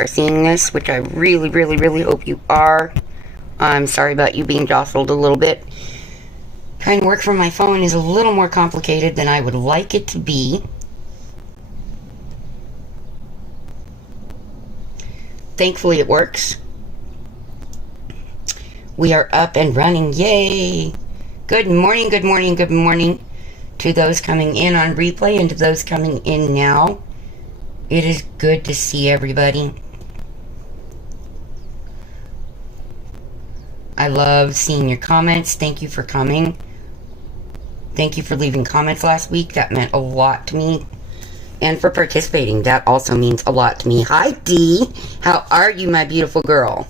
are seeing this, which I really, really, really hope you are. I'm sorry about you being jostled a little bit. Trying to work from my phone is a little more complicated than I would like it to be. Thankfully, it works. We are up and running. Yay! Good morning, good morning, good morning to those coming in on replay and to those coming in now. It is good to see everybody. I love seeing your comments. Thank you for coming. Thank you for leaving comments last week. That meant a lot to me. And for participating. That also means a lot to me. Hi, Dee. How are you, my beautiful girl?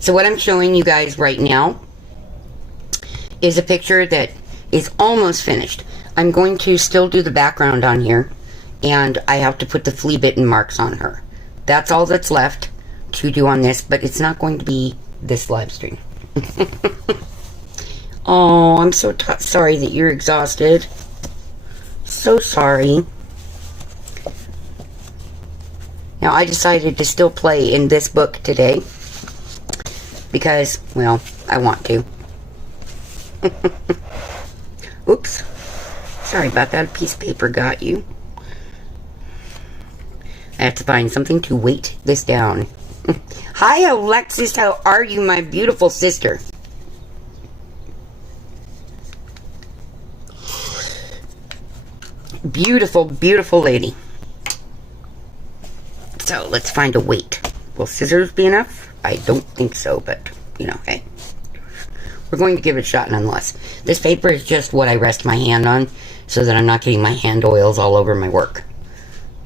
So what I'm showing you guys right now is a picture that is almost finished. I'm going to still do the background on here. And I have to put the flea bitten marks on her. That's all that's left to do on this, but it's not going to be this live stream. Oh, I'm so sorry that you're exhausted. So sorry. Now, I decided to still play in this book today because, well, I want to. Oops. Sorry about that. A piece of paper got you. I have to find something to weight this down. Hi, Alexis. How are you, my beautiful sister? Beautiful, beautiful lady. So, let's find a weight. Will scissors be enough? I don't think so, but, you know, hey. We're going to give it a shot nonetheless. This paper is just what I rest my hand on so that I'm not getting my hand oils all over my work.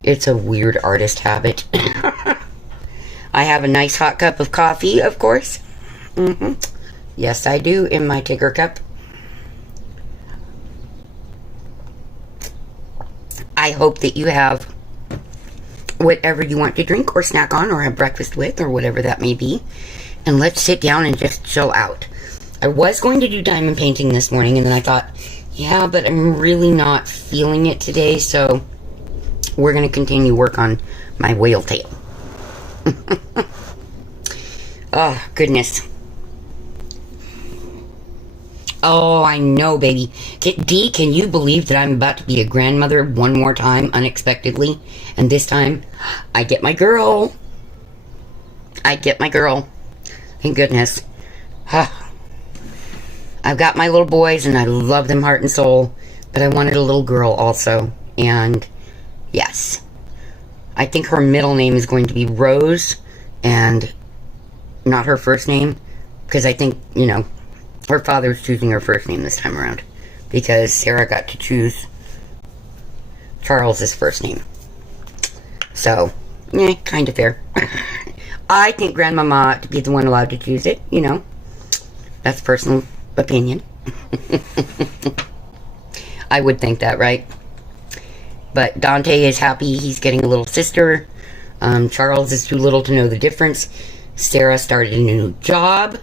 It's a weird artist habit. I have a nice hot cup of coffee, of course. Yes, I do, in my Tigger cup. I hope that you have whatever you want to drink or snack on or have breakfast with or whatever that may be. And let's sit down and just chill out. I was going to do diamond painting this morning, and then I thought, yeah, but I'm really not feeling it today, so we're going to continue work on my whale tail. Oh, goodness. Oh, I know, baby. Dee, can you believe that I'm about to be a grandmother one more time, unexpectedly? And this time, I get my girl. I get my girl. Thank goodness. I've got my little boys, and I love them heart and soul. But I wanted a little girl also. And yes. I think her middle name is going to be Rose, and not her first name, because I think, you know, her father's choosing her first name this time around, because Sarah got to choose Charles's first name. So, kind of fair. I think Grandmama ought to be the one allowed to choose it, you know. That's personal opinion. I would think that, right? But Dante is happy he's getting a little sister. Charles is too little to know the difference. Sarah started a new job.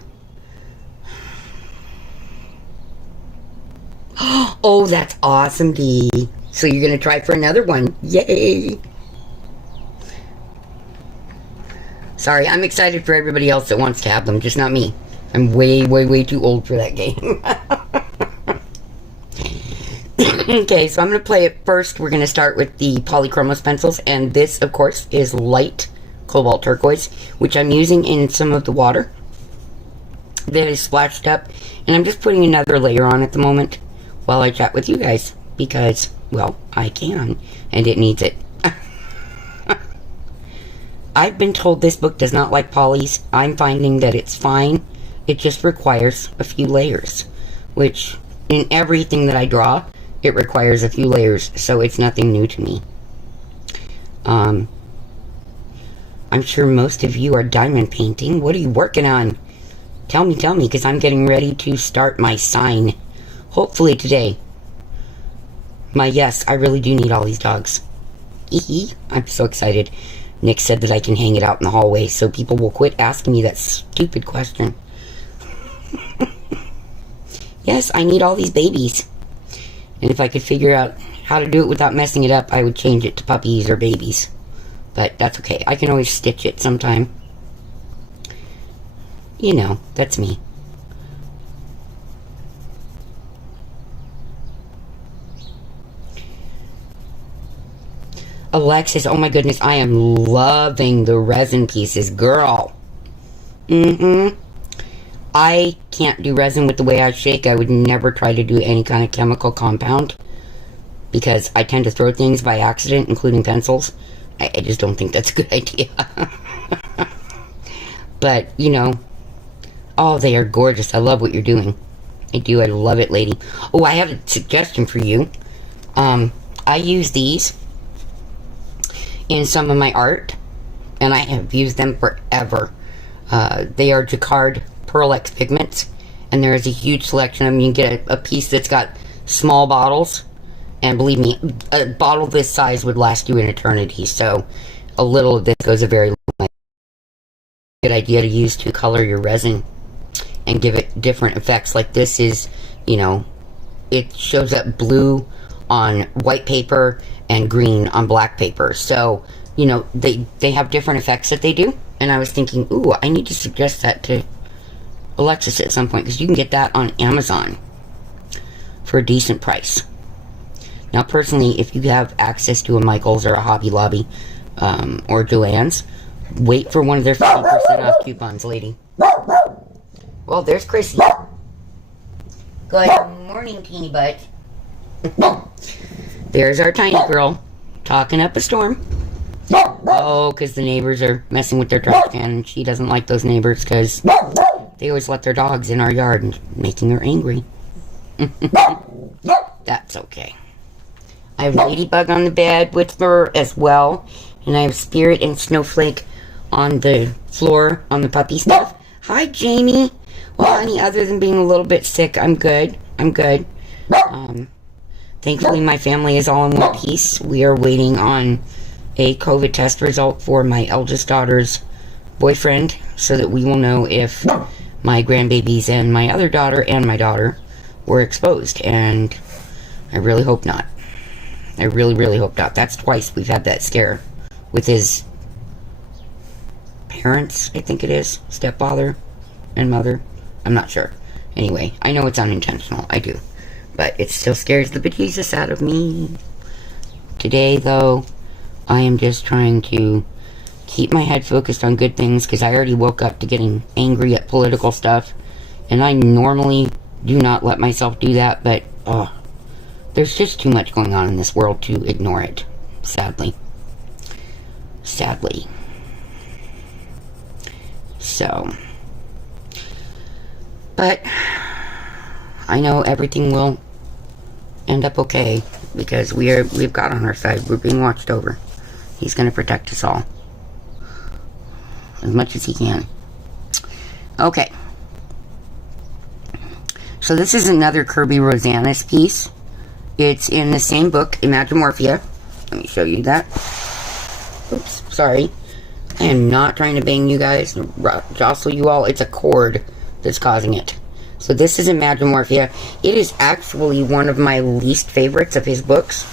Oh, that's awesome, Dee. So you're going to try for another one. Yay. Sorry, I'm excited for everybody else that wants to have them, just not me. I'm way, way, way too old for that game. Okay, so I'm going to play it first. We're going to start with the Polychromos pencils, and this, of course, is light cobalt turquoise, which I'm using in some of the water that is splashed up, and I'm just putting another layer on at the moment while I chat with you guys, because, well, I can, and it needs it. I've been told this book does not like polys. I'm finding that it's fine. It just requires a few layers, which, in everything that I draw, it requires a few layers, so it's nothing new to me. I'm sure most of you are diamond painting. What are you working on? Tell me, because I'm getting ready to start my sign. Hopefully today. Yes, I really do need all these dogs. I'm so excited. Nick said that I can hang it out in the hallway so people will quit asking me that stupid question. Yes, I need all these babies. And if I could figure out how to do it without messing it up, I would change it to puppies or babies. But that's okay. I can always stitch it sometime. You know, that's me. Alexis, oh my goodness, I am loving the resin pieces, girl. I can't do resin with the way I shake. I would never try to do any kind of chemical compound because I tend to throw things by accident, including pencils. I just don't think that's a good idea. But, you know, oh, they are gorgeous. I love what you're doing. I do. I love it, lady. Oh, I have a suggestion for you. I use these in some of my art, and I have used them forever. They are Jacquard Pearl X pigments, and there is a huge selection of them. You can get a piece that's got small bottles, and believe me, a bottle this size would last you an eternity, so a little of this goes a very long way. Good idea to use to color your resin and give it different effects. Like this is, you know, it shows up blue on white paper and green on black paper. So, you know, they have different effects that they do. And I was thinking, ooh, I need to suggest that to Alexis at some point, because you can get that on Amazon for a decent price. Now, personally, if you have access to a Michael's or a Hobby Lobby or Joann's, wait for one of their 50% off coupons, lady. Well, there's Chrissy. Good morning, teeny butt. There's our tiny girl talking up a storm. Oh, because the neighbors are messing with their trash can, and she doesn't like those neighbors because they always let their dogs in our yard and making her angry. That's okay. I have Ladybug on the bed with her as well, and I have Spirit and Snowflake on the floor on the puppy stuff. Hi, Jamie. Well, honey, other than being a little bit sick, I'm good. I'm good. Thankfully, my family is all in one piece. We are waiting on a COVID test result for my eldest daughter's boyfriend so that we will know if my grandbabies and my other daughter and my daughter were exposed. And I really hope not. I really, really hope not. That's twice we've had that scare with his parents, I think it is. Stepfather and mother. I'm not sure. Anyway, I know it's unintentional. I do. But it still scares the bejesus out of me. Today, though, I am just trying to keep my head focused on good things because I already woke up to getting angry at political stuff. And I normally do not let myself do that, but there's just too much going on in this world to ignore it. Sadly. Sadly. So. But I know everything will end up okay because we've got on our side. We're being watched over. He's going to protect us all as much as he can. Okay. So this is another Kirby Rosanis piece. It's in the same book, Imagimorphia. Let me show you that. Oops, sorry. I am not trying to bang you guys, jostle you all. It's a cord that's causing it. So this is Imagimorphia. It is actually one of my least favorites of his books.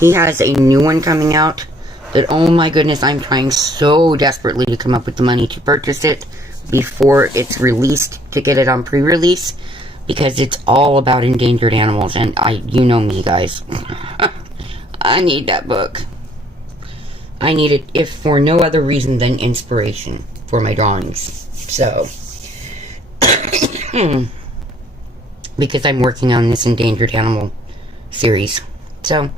He has a new one coming out that, oh my goodness, I'm trying so desperately to come up with the money to purchase it before it's released, to get it on pre-release, because it's all about endangered animals, and you know me, guys. I need that book. I need it, if for no other reason than inspiration for my drawings. So, because I'm working on this endangered animal series. So,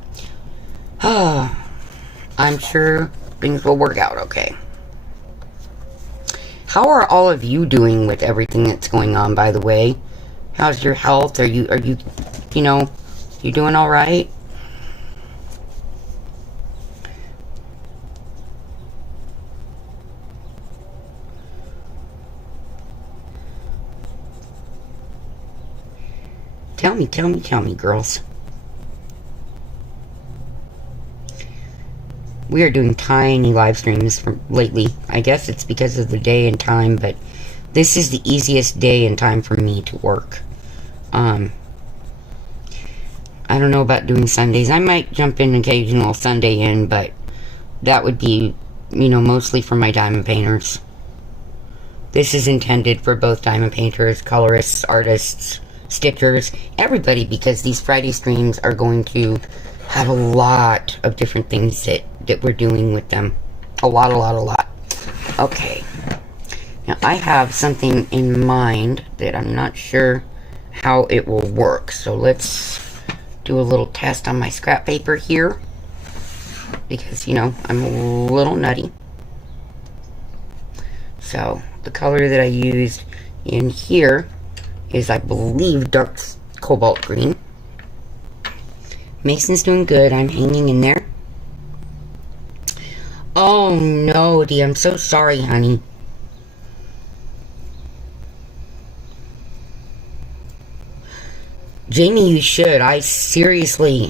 I'm sure things will work out okay. How are all of you doing with everything that's going on, by the way? How's your health? Are you you doing all right? Tell me, girls. We are doing tiny live streams lately. I guess it's because of the day and time, but this is the easiest day and time for me to work. I I don't know about doing Sundays. I might jump in occasional Sunday in, but that would be, mostly for my diamond painters. This is intended for both diamond painters, colorists, artists, stickers, everybody, because these Friday streams are going to have a lot of different things that we're doing with them. A lot. Okay. Now, I have something in mind that I'm not sure how it will work. So let's do a little test on my scrap paper here. Because, I'm a little nutty. So, the color that I used in here is, I believe, dark cobalt green. Mason's doing good. I'm hanging in there. Oh, no, Dee. I'm so sorry, honey. Jamie, you should. I seriously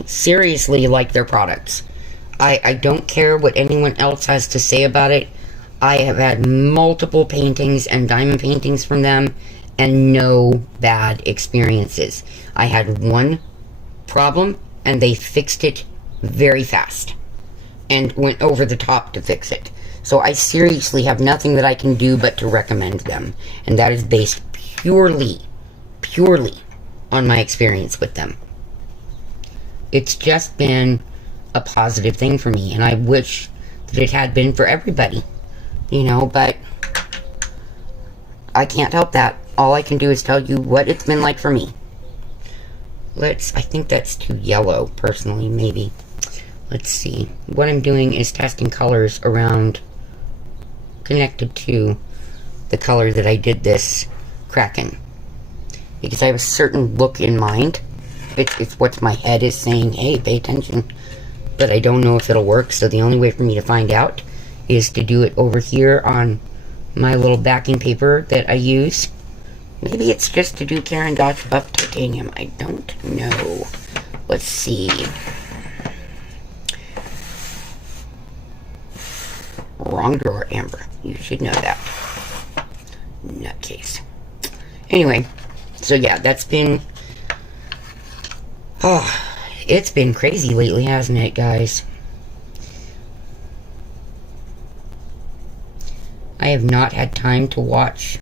like their products. I don't care what anyone else has to say about it. I have had multiple paintings and diamond paintings from them and no bad experiences. I had one problem and they fixed it very fast and went over the top to fix it. So I seriously have nothing that I can do but to recommend them. And that is based purely on my experience with them. It's just been a positive thing for me, and I wish that it had been for everybody, but I can't help that. All I can do is tell you what it's been like for me. I think that's too yellow, personally, maybe. Let's see. What I'm doing is testing colors around, connected to the color that I did this crack in. Because I have a certain look in mind. It's what my head is saying, hey, pay attention. But I don't know if it'll work, so the only way for me to find out is to do it over here on my little backing paper that I use. Maybe it's just to do Karen Dodge Buff Titanium. I don't know. Let's see. Wrong drawer, Amber. You should know that. Nutcase. Anyway, so yeah, that's been... Oh, it's been crazy lately, hasn't it, guys? I have not had time to watch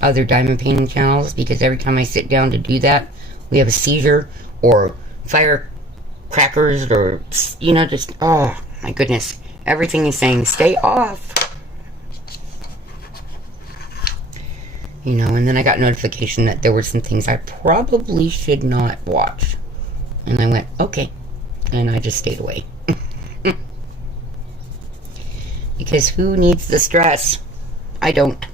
other diamond painting channels because every time I sit down to do that, we have a seizure or firecrackers or, just, oh my goodness. Everything is saying, stay off. And then I got notification that there were some things I probably should not watch. And I went, okay. And I just stayed away. Because who needs the stress? I don't.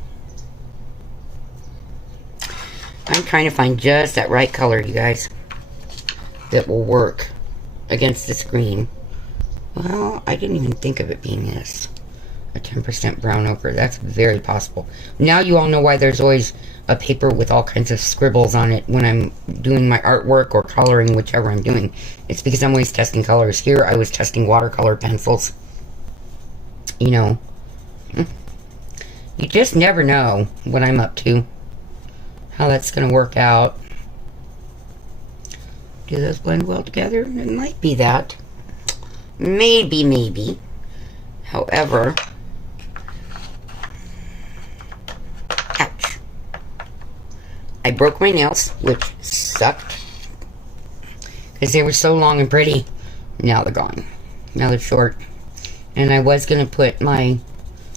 I'm trying to find just that right color, you guys, that will work against the screen. Well, I didn't even think of it being this. A 10% brown ochre. That's very possible. Now you all know why there's always a paper with all kinds of scribbles on it when I'm doing my artwork or coloring, whichever I'm doing. It's because I'm always testing colors. Here I was testing watercolor pencils. You just never know what I'm up to. How that's going to work out. Do those blend well together? It might be that. Maybe. However... Ouch. I broke my nails, which sucked. Because they were so long and pretty. Now they're gone. Now they're short. And I was going to put my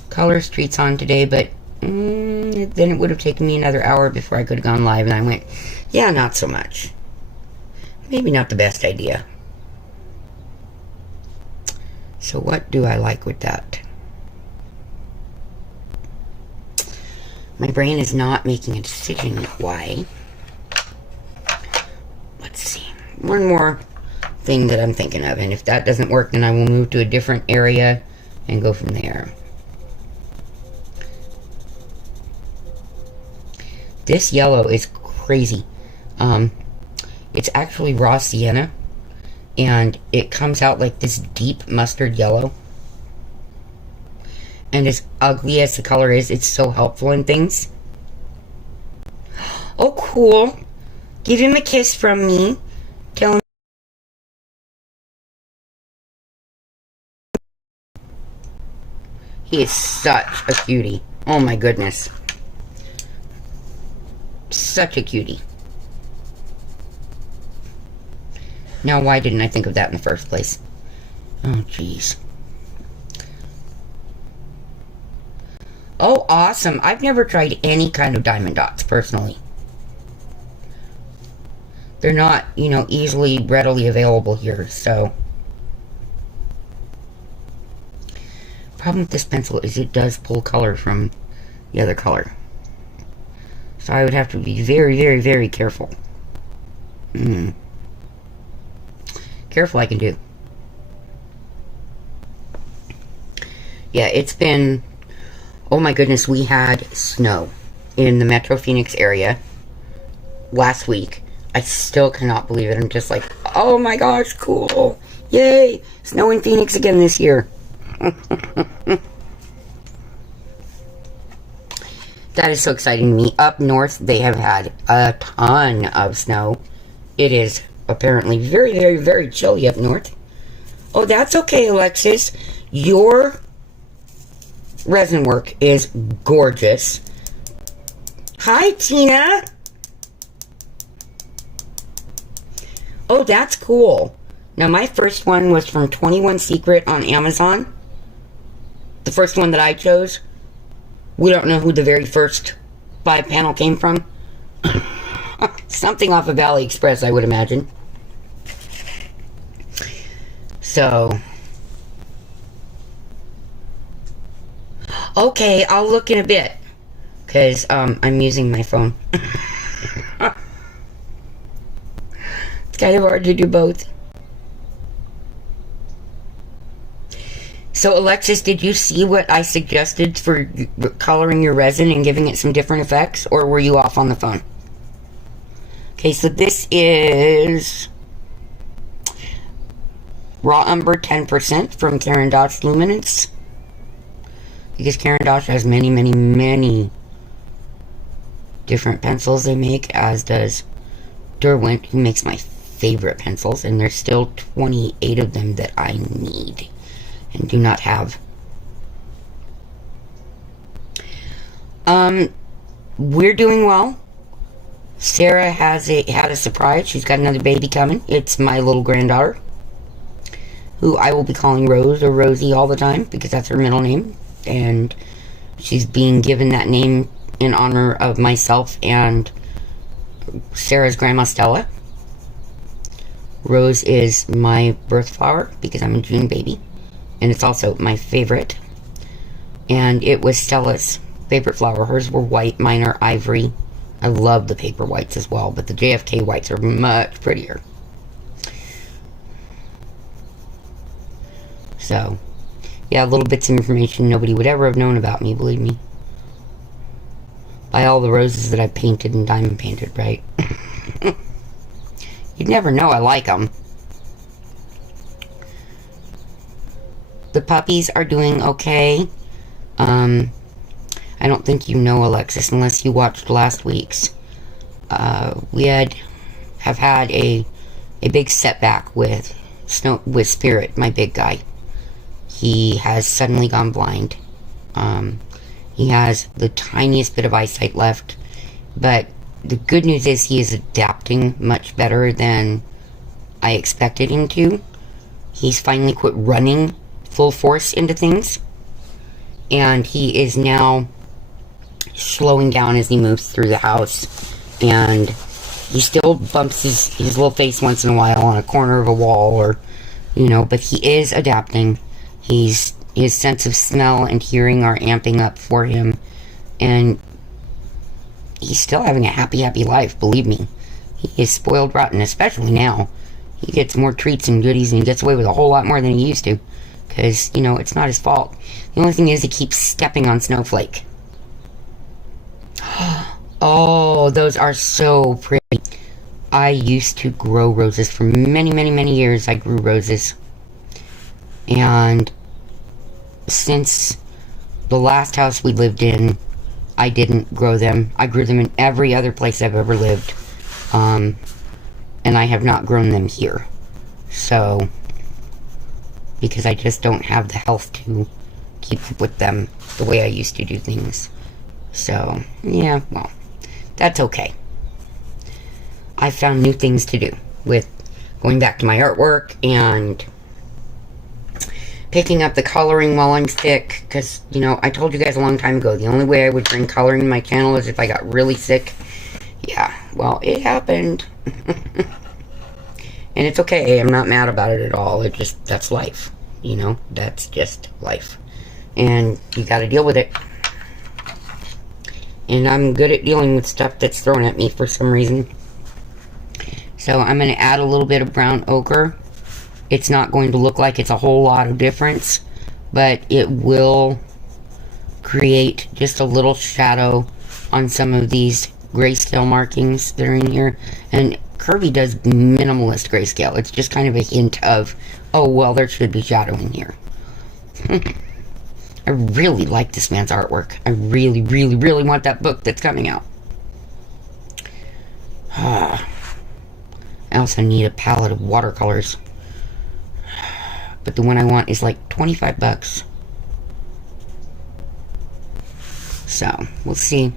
color streets on today, but then it would have taken me another hour before I could have gone live. And I went, yeah, not so much. Maybe not the best idea. So what do I like with that? My brain is not making a decision why. Let's see. One more thing that I'm thinking of, and if that doesn't work, then I will move to a different area and go from there. This yellow is crazy. It's actually raw sienna, and it comes out like this deep mustard yellow. And as ugly as the color is, it's so helpful in things. Oh, cool. Give him a kiss from me. Tell him He is such a cutie. Oh my goodness. Such a cutie. Now, why didn't I think of that in the first place? Oh, jeez. Oh, awesome. I've never tried any kind of diamond dots, personally. They're not, you know, easily, readily available here, so. Problem with this pencil is it does pull color from the other color. So I would have to be very, very, very careful. Careful I can do. Yeah, it's been... Oh my goodness, we had snow in the Metro Phoenix area last week. I still cannot believe it. I'm just like, oh my gosh, cool. Yay! Snow in Phoenix again this year. That is so exciting to me. Up north, they have had a ton of snow. It is apparently very, very, very chilly up north. Oh, that's okay, Alexis. Your resin work is gorgeous. Hi, Tina. Oh, that's cool. Now, my first one was from 21 Secret on Amazon. The first one that I chose. We don't know who the very first 5 panel came from. Something off of AliExpress, I would imagine. So... Okay, I'll look in a bit. Because, I'm using my phone. It's kind of hard to do both. So, Alexis, did you see what I suggested for coloring your resin and giving it some different effects? Or were you off on the phone? Okay, so this is Raw Umber 10% from Caran d'Ache Luminance. Because Caran d'Ache has many, many, many different pencils they make, as does Derwent, who makes my favorite pencils, and there's still 28 of them that I need and do not have. We're doing well. Sarah had a surprise. She's got another baby coming. It's my little granddaughter, who I will be calling Rose or Rosie all the time because that's her middle name. And she's being given that name in honor of myself and Sarah's grandma Stella. Rose is my birth flower because I'm a June baby, and it's also my favorite. And it was Stella's favorite flower. Hers were white, mine are ivory. I love the paper whites as well, but the JFK whites are much prettier. So, yeah, little bits of information nobody would ever have known about me, believe me. By all the roses that I painted and diamond painted, right? You'd never know I like them. The puppies are doing okay. I don't think you know, Alexis, unless you watched last week's. We have had a big setback with Spirit, my big guy. He has suddenly gone blind. He has the tiniest bit of eyesight left. But the good news is he is adapting much better than I expected him to. He's finally quit running full force into things. And he is now slowing down as he moves through the house. And he still bumps his little face once in a while on a corner of a wall, or, you know, but he is adapting. His sense of smell and hearing are amping up for him, and he's still having a happy, happy life, believe me. He is spoiled rotten, especially now. He gets more treats and goodies, and he gets away with a whole lot more than he used to, because, you know, it's not his fault. The only thing is he keeps stepping on Snowflake. Oh, those are so pretty. I used to grow roses for many, many, many years. I grew roses. And since the last house we lived in, I didn't grow them. I grew them in every other place I've ever lived. And I have not grown them here. So, because I just don't have the health to keep up with them the way I used to do things. So, yeah, well, that's okay. I found new things to do with going back to my artwork and picking up the coloring while I'm sick. Because, you know, I told you guys a long time ago, the only way I would bring coloring to my channel is if I got really sick. Yeah, well, it happened. And it's okay. I'm not mad about it at all. It just, that's life. You know, that's just life. And you gotta deal with it. And I'm good at dealing with stuff that's thrown at me for some reason. So I'm going to add a little bit of brown ochre. It's not going to look like it's a whole lot of difference, but it will create just a little shadow on some of these grayscale markings that are in here. And Kirby does minimalist grayscale. It's just kind of a hint of, oh, well, there should be shadow in here. I really like this man's artwork. I really, really, really want that book that's coming out. I also need a palette of watercolors. But the one I want is like 25 bucks. So, we'll see.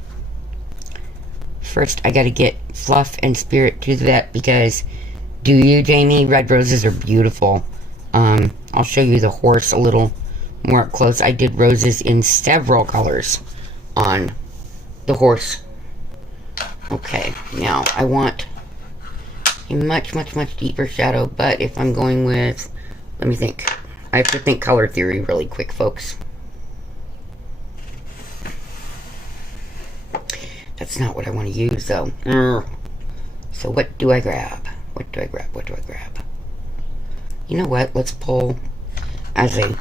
First, I gotta get Fluff and Spirit to the vet because, do you, Jamie? Red roses are beautiful. I'll show you the horse a little more up close. I did roses in several colors on the horse. Okay, now I want a much, much, much deeper shadow, but if I'm going with, let me think. I have to think color theory really quick, folks. That's not what I want to use, though. So what do I grab? What do I grab? What do I grab? You know what? Let's pull as an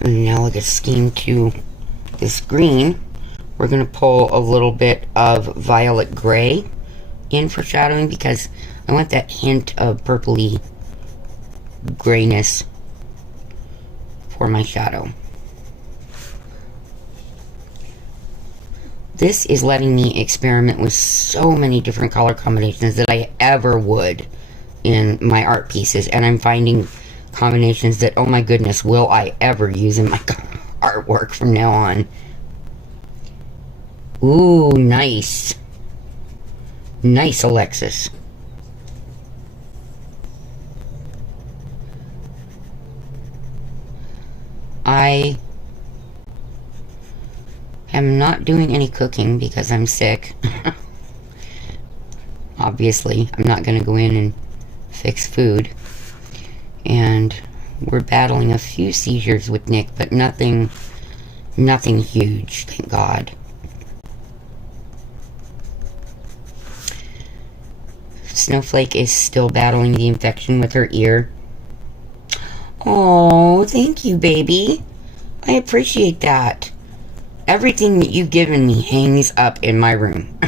analogous scheme to this green. We're going to pull a little bit of violet gray in for shadowing because I want that hint of purpley grayness for my shadow. This is letting me experiment with so many different color combinations that I ever would in my art pieces, and I'm finding combinations that, oh my goodness, will I ever use in my artwork from now on. Ooh, nice. Nice, Alexis. I am not doing any cooking because I'm sick. Obviously, I'm not going to go in and fix food. And we're battling a few seizures with Nick, but nothing huge, thank God. Snowflake is still battling the infection with her ear. Oh, thank you, baby. I appreciate that. Everything that you've given me hangs up in my room.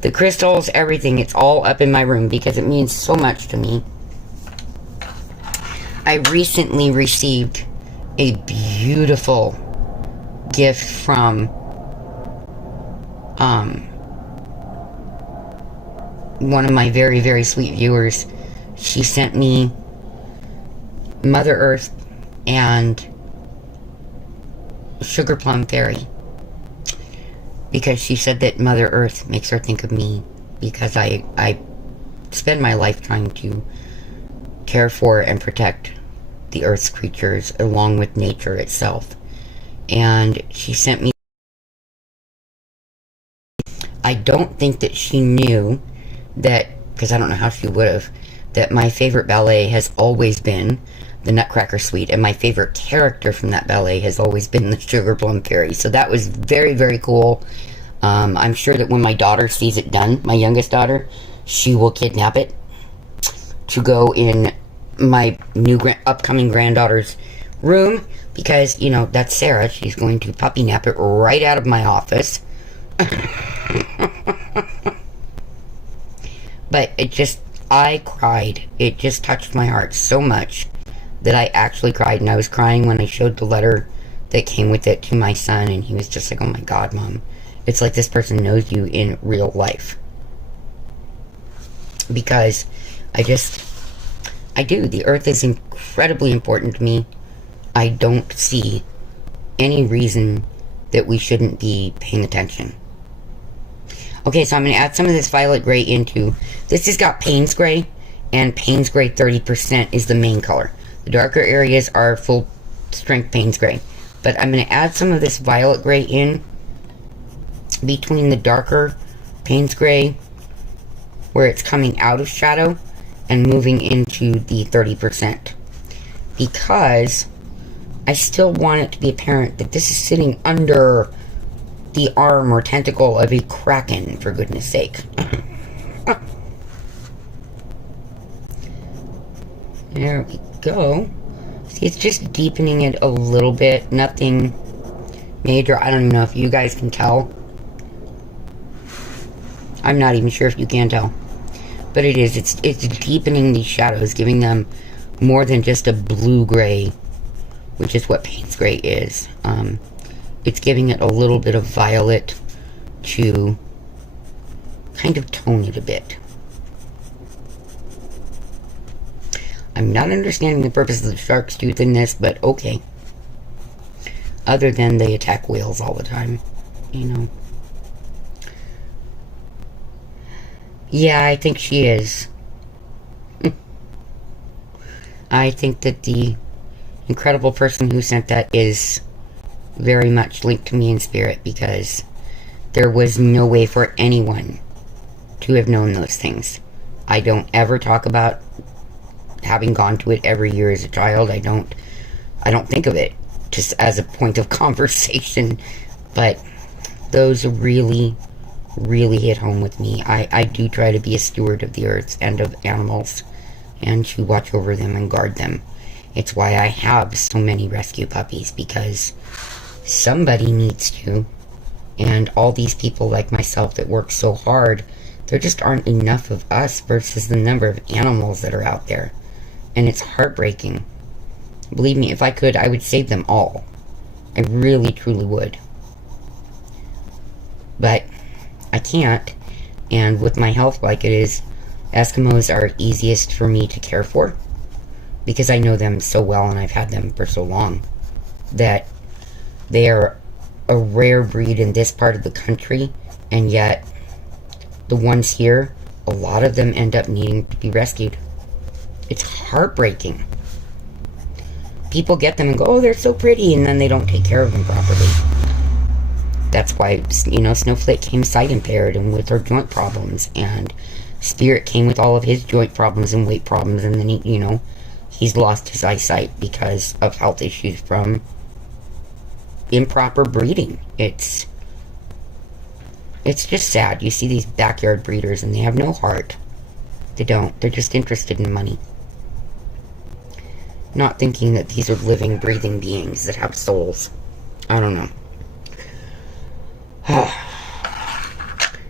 The crystals, everything, it's all up in my room because it means so much to me. I recently received a beautiful gift from one of my very, very sweet viewers. She sent me Mother Earth and Sugar Plum Fairy because she said that Mother Earth makes her think of me because I spend my life trying to care for and protect the Earth's creatures along with nature itself. And she sent me, I don't think that she knew that, because I don't know how she would have, that my favorite ballet has always been the Nutcracker Suite, and my favorite character from that ballet has always been the Sugar Plum Fairy. So that was very, very cool. I'm sure that when my daughter sees it done, my youngest daughter, she will kidnap it to go in my new upcoming granddaughter's room, because, you know, that's Sarah. She's going to puppy nap it right out of my office. But it just, I cried. It just touched my heart so much that I actually cried, and I was crying when I showed the letter that came with it to my son, and he was just like, oh my God, Mom. It's like this person knows you in real life. Because I do. The Earth is incredibly important to me. I don't see any reason that we shouldn't be paying attention. Okay, so I'm going to add some of this violet gray into... This has got Payne's gray, and Payne's gray 30% is the main color. The darker areas are full strength Payne's gray. But I'm going to add some of this violet gray in between the darker Payne's gray, where it's coming out of shadow, and moving into the 30%. Because I still want it to be apparent that this is sitting under the arm or tentacle of a kraken, for goodness sake. There we go. See, it's just deepening it a little bit. Nothing major. I don't even know if you guys can tell. I'm not even sure if you can tell. But it is. It's deepening these shadows, giving them more than just a blue-gray, which is what Payne's gray is. It's giving it a little bit of violet to kind of tone it a bit. I'm not understanding the purpose of the shark's tooth in this, but okay. Other than they attack whales all the time, you know. Yeah, I think she is. I think that the incredible person who sent that is very much linked to me in spirit, because there was no way for anyone to have known those things. I don't ever talk about having gone to it every year as a child. I don't think of it just as a point of conversation, but those really hit home with me. I do try to be a steward of the earth and of animals, and to watch over them and guard them. It's why I have so many rescue puppies, because somebody needs to, and all these people like myself that work so hard, there just aren't enough of us versus the number of animals that are out there, and it's heartbreaking. Believe me, if I could, I would save them all. I really, truly would. But I can't, and with my health like it is, Eskimos are easiest for me to care for, because I know them so well and I've had them for so long, that they are a rare breed in this part of the country, and yet the ones here, a lot of them end up needing to be rescued. It's heartbreaking. People get them and go, oh, they're so pretty, and then they don't take care of them properly. That's why, you know, Snowflake came sight impaired and with her joint problems, and Spirit came with all of his joint problems and weight problems, and then, you know, he's lost his eyesight because of health issues from improper breeding. It's just sad. You see these backyard breeders and they have no heart. They don't. They're just interested in money. Not thinking that these are living, breathing beings that have souls. I don't know.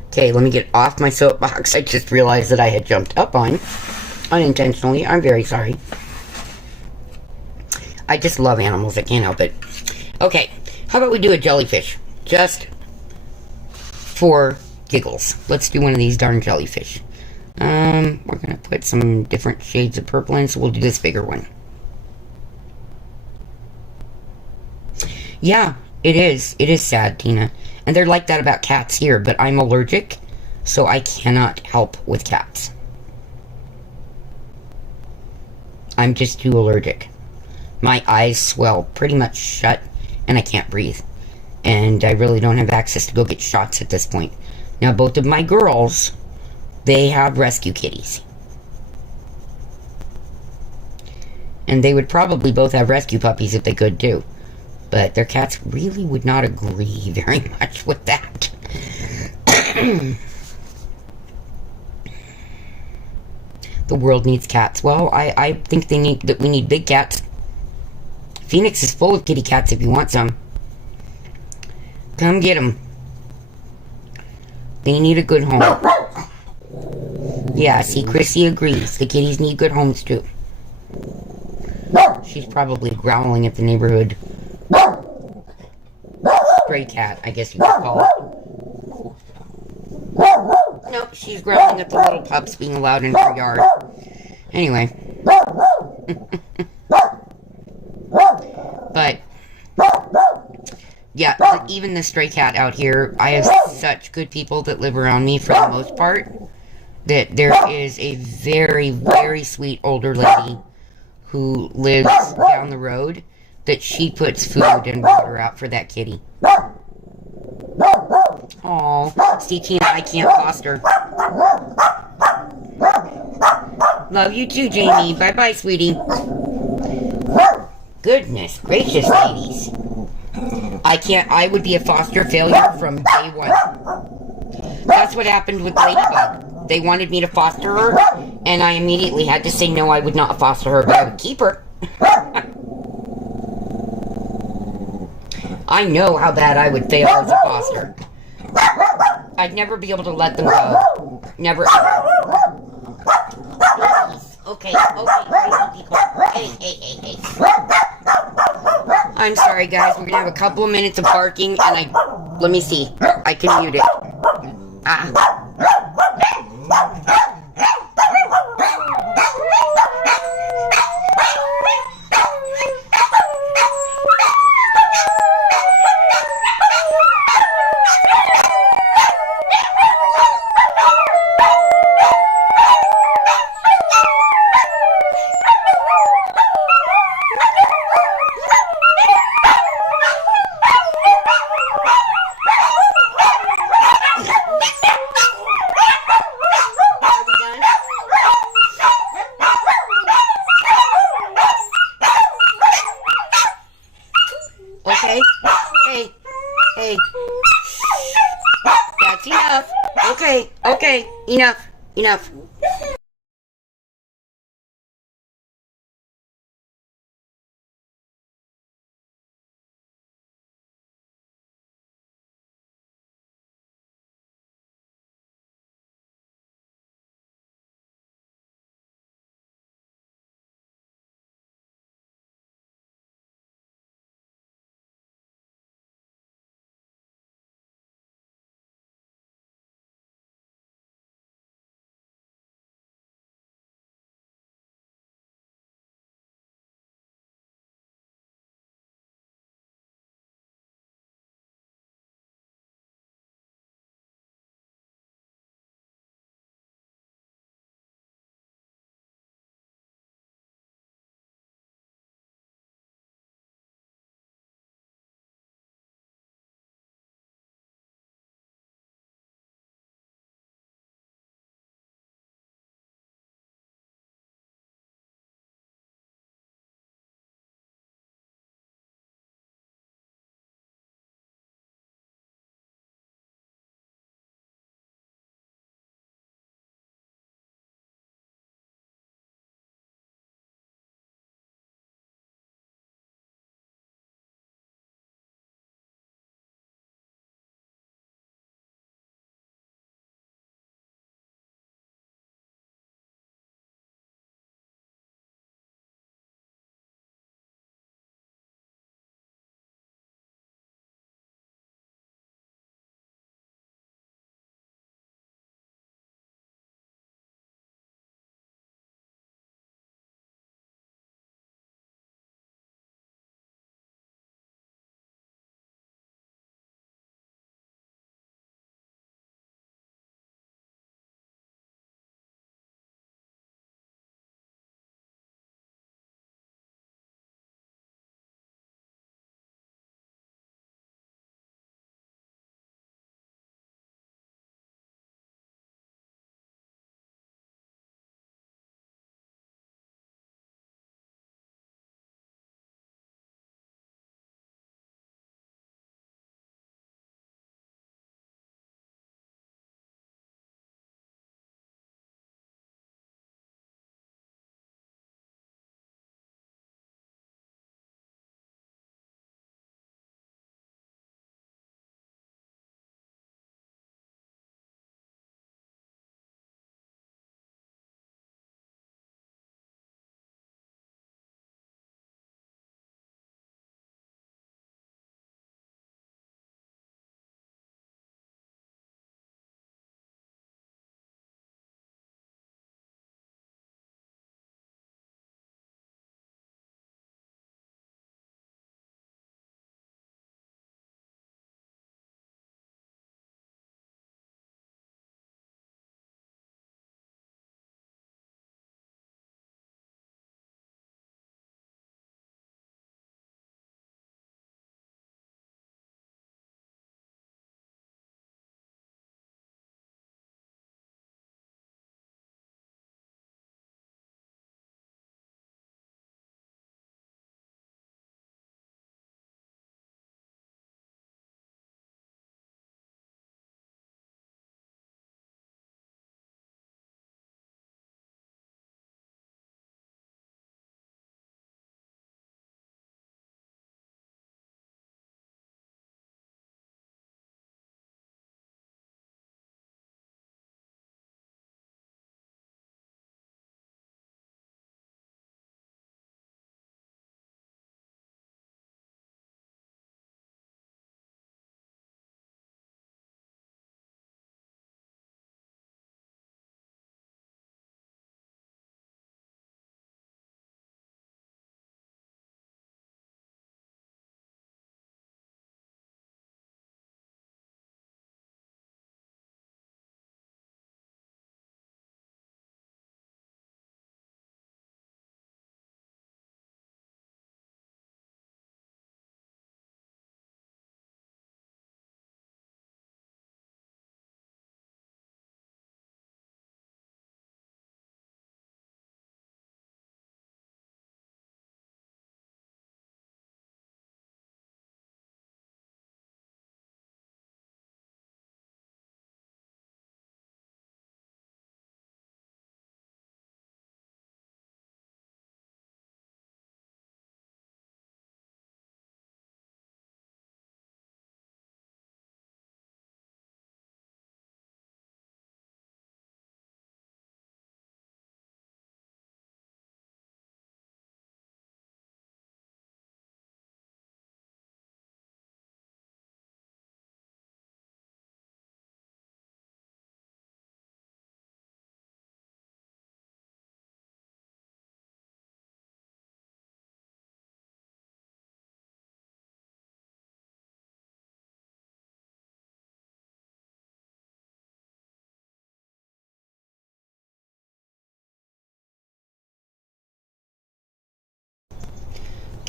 Okay, let me get off my soapbox. I just realized that I had jumped up on unintentionally. I'm very sorry. I just love animals. I can't help it. Okay, how about we do a jellyfish? Just for giggles. Let's do one of these darn jellyfish. We're going to put some different shades of purple in, so we'll do this bigger one. Yeah, it is. It is sad, Tina. And they're like that about cats here, but I'm allergic, so I cannot help with cats. I'm just too allergic. My eyes swell pretty much shut, and I can't breathe. And I really don't have access to go get shots at this point. Now, both of my girls, they have rescue kitties. And they would probably both have rescue puppies if they could, too. But their cats really would not agree very much with that. The world needs cats. Well, I think we need big cats. Phoenix is full of kitty cats if you want some. Come get them. They need a good home. Yeah, see, Chrissy agrees. The kitties need good homes, too. She's probably growling at the neighborhood. Stray cat, I guess you could call it. Nope, she's growling at the little pups being allowed in her yard. Anyway. even the stray cat out here, I have such good people that live around me for the most part, that there is a very, very sweet older lady who lives down the road that she puts food and water out for that kitty. Aw, see, Tina, I can't foster. Love you too, Jamie. Bye-bye, sweetie. Goodness gracious, ladies. I would be a foster failure from day one. That's what happened with Ladybug. They wanted me to foster her, and I immediately had to say no, I would not foster her, but I would keep her. I know how bad I would fail as a foster. I'd never be able to let them go. Never, ever. Okay, crazy people. Hey. I'm sorry, guys. We're gonna have a couple of minutes of barking, and let me see. I can mute it. Ah. Okay? Hey. That's enough. Okay. Enough.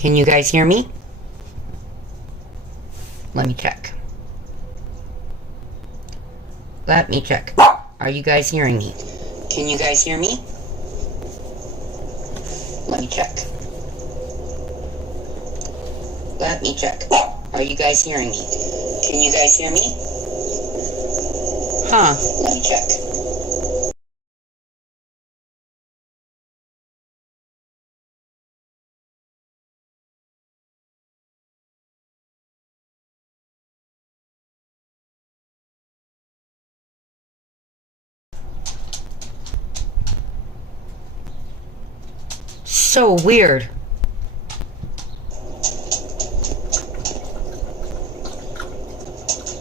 Can you guys hear me? Let me check. Let me check. Are you guys hearing me? Can you guys hear me? Let me check. Let me check. Are you guys hearing me? Can you guys hear me? Huh. Let me check. So weird.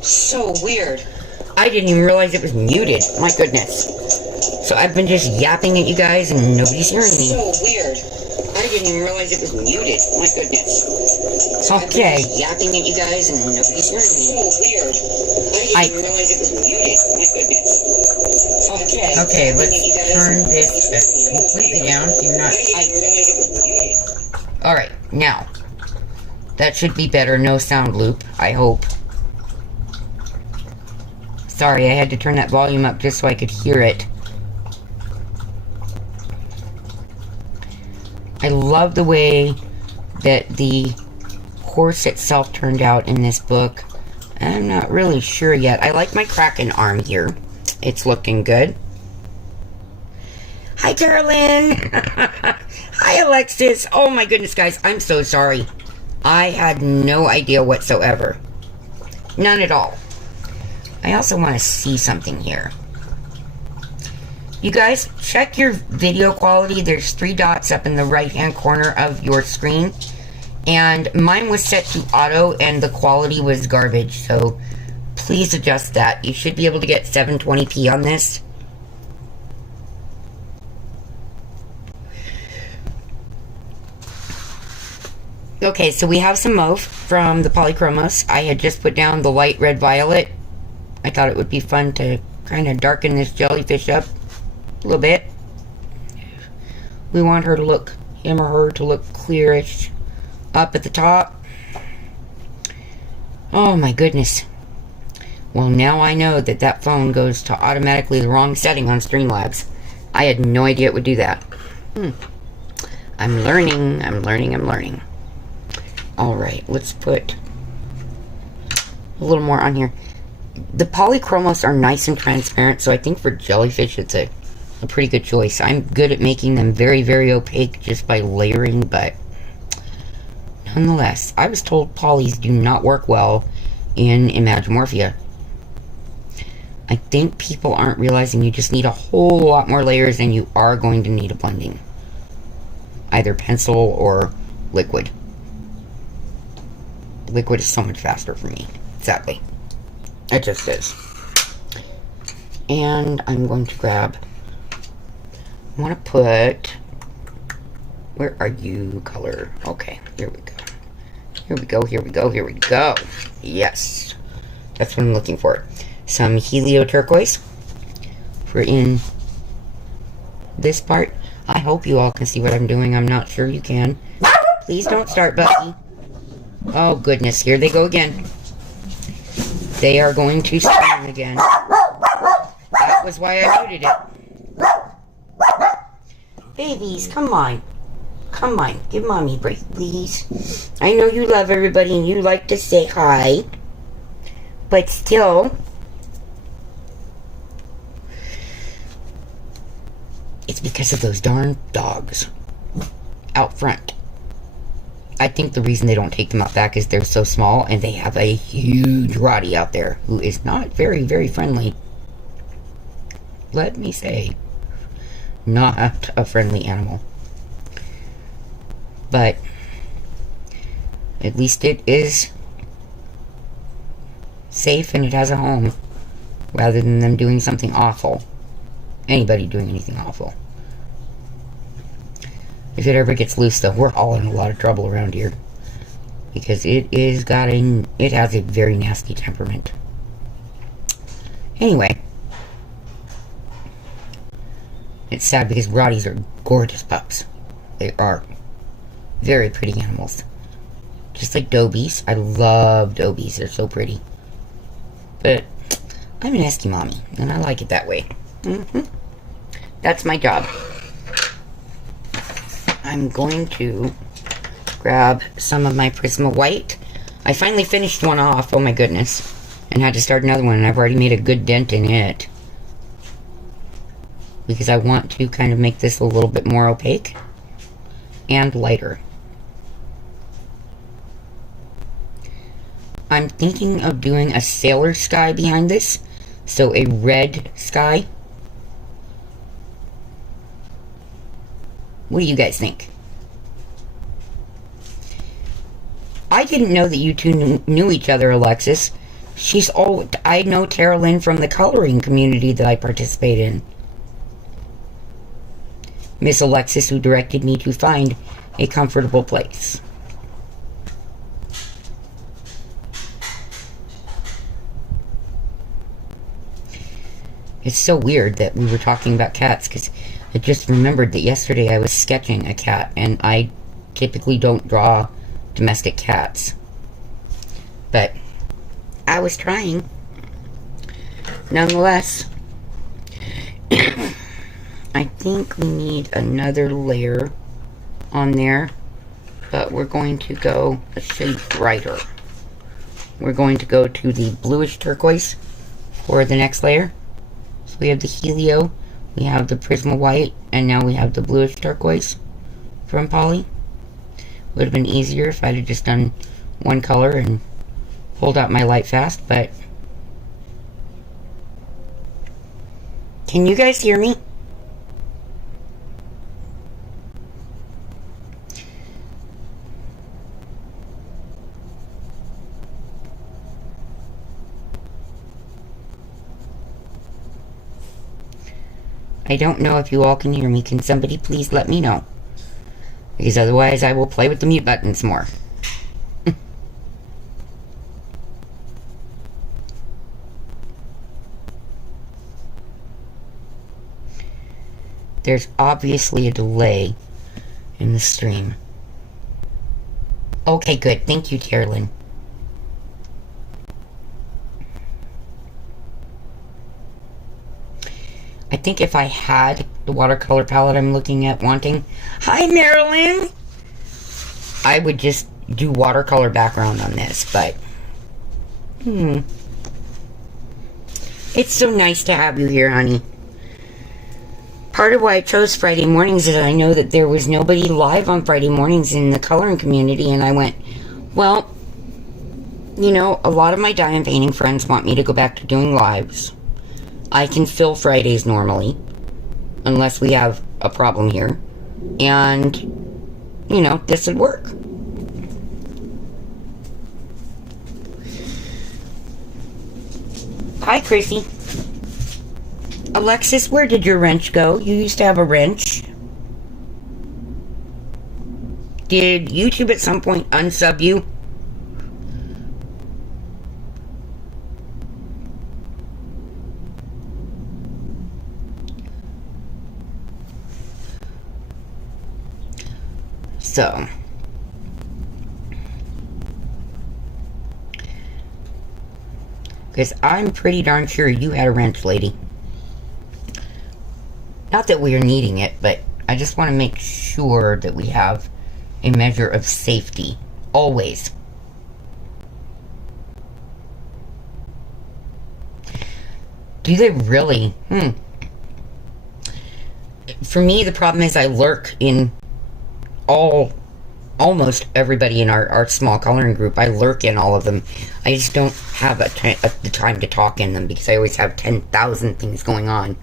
So weird. I didn't even realize it was muted. My goodness. So I've been just yapping at you guys and nobody's hearing me. So weird. I didn't even realize it was muted. My goodness. So okay. I've been just yapping at you guys and nobody's hearing me. So weird. I didn't even realize it was muted. My goodness. Okay. Okay, let's turn this completely down so you're not... Alright, now. That should be better. No sound loop, I hope. Sorry, I had to turn that volume up just so I could hear it. I love the way that the horse itself turned out in this book. I'm not really sure yet. I like my Kraken arm here. It's looking good. Hi, Carolyn! Hi, Alexis! Oh my goodness, guys, I'm so sorry. I had no idea whatsoever. None at all. I also want to see something here. You guys, check your video quality. There's 3 dots up in the right-hand corner of your screen. And mine was set to auto, and the quality was garbage. So, please adjust that. You should be able to get 720p on this. Okay, so we have some mauve from the Polychromos. I had just put down the light red violet. I thought it would be fun to kind of darken this jellyfish up a little bit. We want her to look, him or her to look clearish up at the top. Oh my goodness. Well, now I know that that phone goes to automatically the wrong setting on Streamlabs. I had no idea it would do that. I'm learning. Alright, let's put a little more on here. The Polychromos are nice and transparent, so I think for jellyfish it's a pretty good choice. I'm good at making them very, very opaque just by layering, but nonetheless, I was told polys do not work well in Imagimorphia. I think people aren't realizing you just need a whole lot more layers than you are going to need a blending. Either pencil or liquid. Liquid is so much faster for me, sadly. It just is. And I'm going to grab... I want to put... Where are you, color? Okay, here we go. Here we go. Yes. That's what I'm looking for. Some Helio Turquoise. For in this part. I hope you all can see what I'm doing. I'm not sure you can. Please don't start, Bucky. Oh, goodness. Here they go again. They are going to scream again. That was why I muted it. Babies, come on. Come on. Give mommy a break, please. I know you love everybody and you like to say hi. But still... It's because of those darn dogs out front. I think the reason they don't take them out back is they're so small and they have a huge Roddy out there who is not very, very friendly. Let me say, not a friendly animal. But at least it is safe and it has a home rather than them doing something awful. Anybody doing anything awful. If it ever gets loose, though, we're all in a lot of trouble around here. Because it has a very nasty temperament. Anyway. It's sad because Rotties are gorgeous pups. They are very pretty animals. Just like Dobies. I love Dobies. They're so pretty. But I'm an Esky mommy, and I like it that way. That's my job. I'm going to grab some of my Prisma White. I finally finished one off, oh my goodness, and had to start another one, and I've already made a good dent in it. Because I want to kind of make this a little bit more opaque and lighter. I'm thinking of doing a sailor sky behind this, so a red sky. What do you guys think? I didn't know that you two knew each other, Alexis. I know Tara Lynn from the coloring community that I participate in. Miss Alexis, who directed me to find a comfortable place. It's so weird that we were talking about cats, because I just remembered that yesterday I was sketching a cat, and I typically don't draw domestic cats. But I was trying. Nonetheless, I think we need another layer on there, but we're going to go a shade brighter. We're going to go to the bluish turquoise for the next layer. So we have the Helio, we have the Prisma White, and now we have the bluish turquoise from Poly. Would have been easier if I'd have just done one color and pulled out my light fast, but can you guys hear me? I don't know if you all can hear me. Can somebody please let me know? Because otherwise I will play with the mute buttons more. There's obviously a delay in the stream. Okay, good. Thank you, Carolyn. I think if I had the watercolor palette I'm looking at wanting... Hi, Marilyn! I would just do watercolor background on this, but... It's so nice to have you here, honey. Part of why I chose Friday mornings is I know that there was nobody live on Friday mornings in the coloring community, and I went, well, you know, a lot of my diamond painting friends want me to go back to doing lives. I can fill Fridays normally, unless we have a problem here. And, you know, this would work. Hi, Chrissy. Alexis, where did your wrench go? You used to have a wrench. Did YouTube at some point unsub you? So, because I'm pretty darn sure you had a wrench, lady. Not that we are needing it, but I just want to make sure that we have a measure of safety. Always. Do they really? For me, the problem is I lurk in almost everybody in our small coloring group. I lurk in all of them. I just don't have the time to talk in them because I always have 10,000 things going on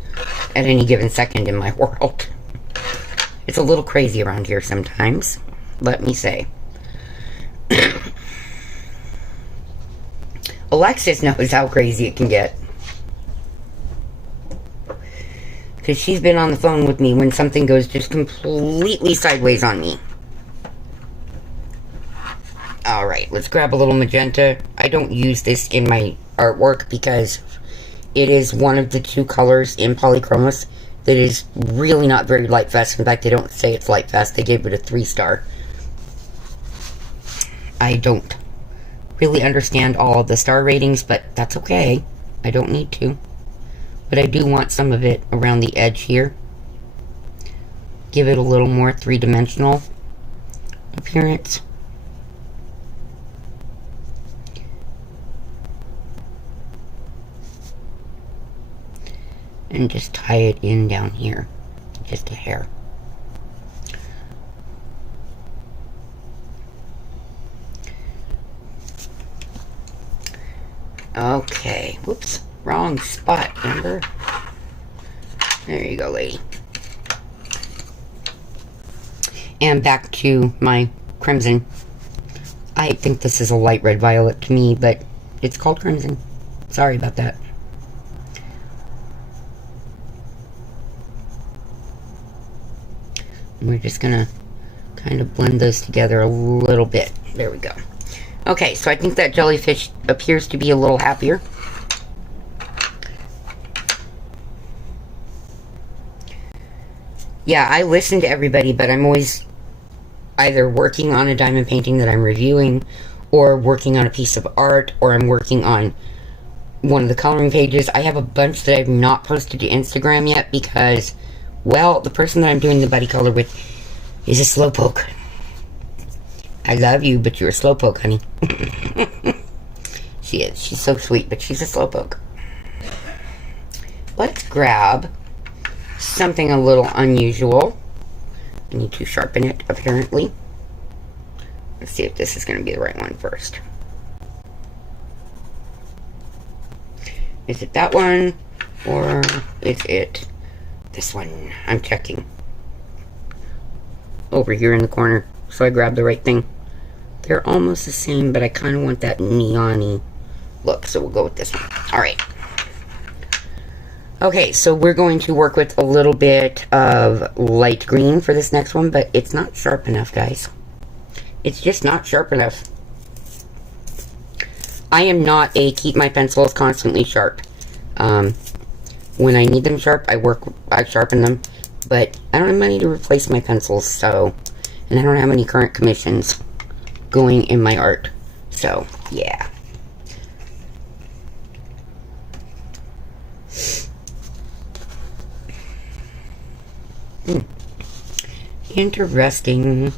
at any given second in my world. It's a little crazy around here sometimes, let me say. Alexis knows how crazy it can get, because she's been on the phone with me when something goes just completely sideways on me. Alright, let's grab a little magenta. I don't use this in my artwork because it is one of the two colors in Polychromos that is really not very light fast. In fact, they don't say it's light fast. They gave it a 3-star. I don't really understand all of the star ratings, but that's okay. I don't need to. But I do want some of it around the edge here. Give it a little more three-dimensional appearance. And just tie it in down here. Just a hair. Okay. Whoops. Wrong spot, Amber. There you go, lady. And back to my crimson. I think this is a light red violet to me, but it's called crimson. Sorry about that. And we're just gonna kind of blend those together a little bit. There we go. Okay, so I think that jellyfish appears to be a little happier. Yeah, I listen to everybody, but I'm always either working on a diamond painting that I'm reviewing, or working on a piece of art, or I'm working on one of the coloring pages. I have a bunch that I've not posted to Instagram yet because, well, the person that I'm doing the buddy color with is a slowpoke. I love you, but you're a slowpoke, honey. She is. She's so sweet, but she's a slowpoke. Let's grab something a little unusual. I need to sharpen it, apparently. Let's see if this is going to be the right one first. Is it that one? Or is it this one? I'm checking. Over here in the corner. So I grabbed the right thing. They're almost the same, but I kind of want that neon-y look. So we'll go with this one. Alright. Okay, so we're going to work with a little bit of light green for this next one, but it's not sharp enough, guys. It's just not sharp enough. I am not a keep my pencils constantly sharp. When I need them sharp, I sharpen them, but I don't have money to replace my pencils, so, and I don't have any current commissions going in my art, so, yeah. Interesting.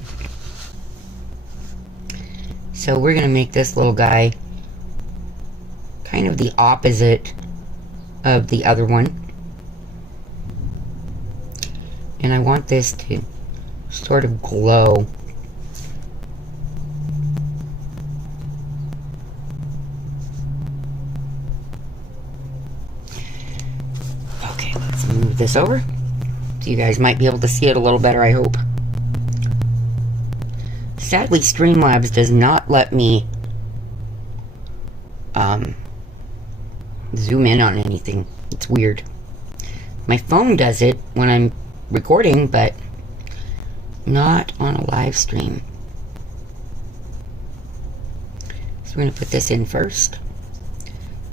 So we're going to make this little guy kind of the opposite of the other one. And I want this to sort of glow. Okay, let's move this over. So you guys might be able to see it a little better, I hope. Sadly, Streamlabs does not let me zoom in on anything. It's weird. My phone does it when I'm recording, but not on a live stream. So we're going to put this in first.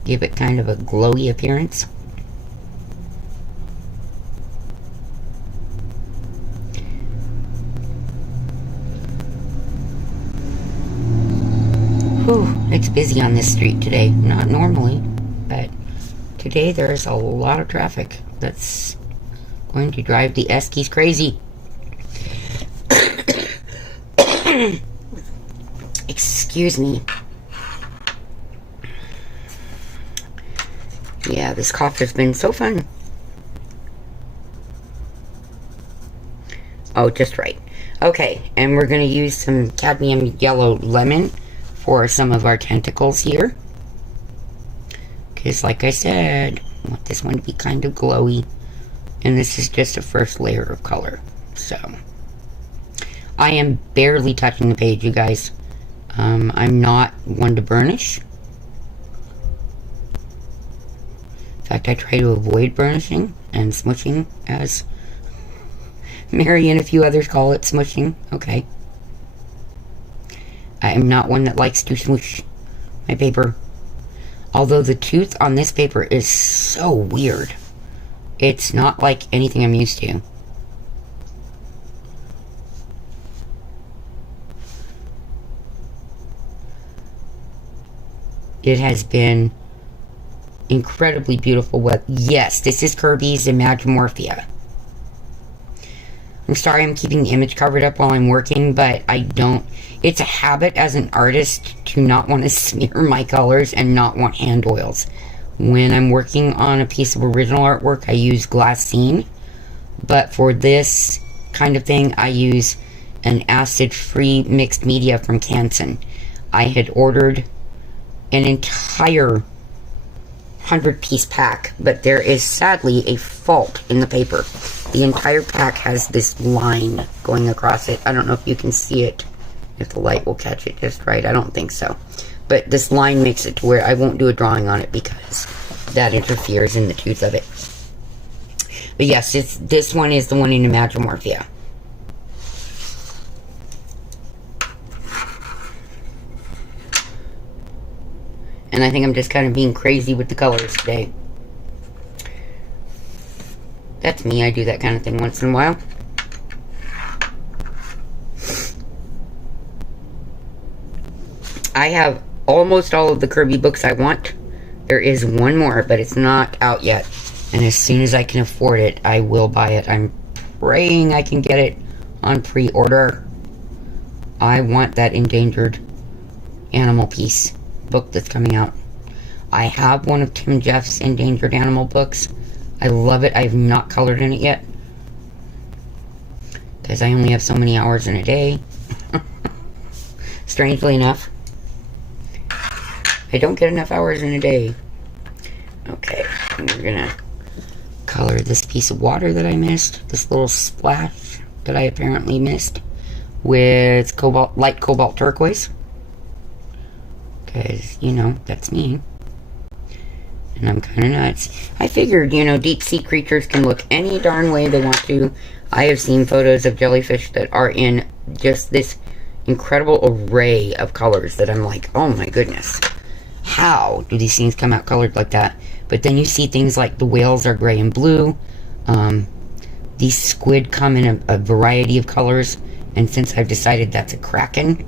Give it kind of a glowy appearance. Whew, it's busy on this street today. Not normally, but today there's a lot of traffic that's going to drive the Eskies crazy. Excuse me. Yeah, this cough has been so fun. Oh, just right. Okay, and we're going to use some cadmium yellow lemon for some of our tentacles here. Because, like I said, I want this one to be kind of glowy. And this is just a first layer of color. So, I am barely touching the page, you guys. I'm not one to burnish. In fact, I try to avoid burnishing and smushing, as Mary and a few others call it, smushing. Okay. I am not one that likes to smoosh my paper. Although the tooth on this paper is so weird. It's not like anything I'm used to. It has been incredibly beautiful. Well, yes, this is Kirby's Imagimorphia. I'm sorry I'm keeping the image covered up while I'm working, but I don't... It's a habit as an artist to not want to smear my colors and not want hand oils. When I'm working on a piece of original artwork, I use glassine. But for this kind of thing, I use an acid-free mixed media from Canson. I had ordered an entire 100-piece pack, but there is sadly a fault in the paper. The entire pack has this line going across it. I don't know if you can see it, if the light will catch it just right. I don't think so. But this line makes it to where I won't do a drawing on it because that interferes in the tooth of it. But yes, this one is the one in Imagimorphia. And I think I'm just kind of being crazy with the colors today. That's me. I do that kind of thing once in a while. I have almost all of the Kirby books I want. There is one more, but it's not out yet. And as soon as I can afford it, I will buy it. I'm praying I can get it on pre-order. I want that endangered animal piece book that's coming out. I have one of Tim Jeff's endangered animal books. I love it. I have not colored in it yet because I only have so many hours in a day. Strangely enough, I don't get enough hours in a day. Okay, we're gonna color this piece of water that I missed, this little splash that I apparently missed, with light cobalt turquoise. Because, you know, that's me. And I'm kind of nuts. I figured, you know, deep sea creatures can look any darn way they want to. I have seen photos of jellyfish that are in just this incredible array of colors that I'm like, oh my goodness. How do these things come out colored like that? But then you see things like the whales are gray and blue. These squid come in a variety of colors. And since I've decided that's a kraken,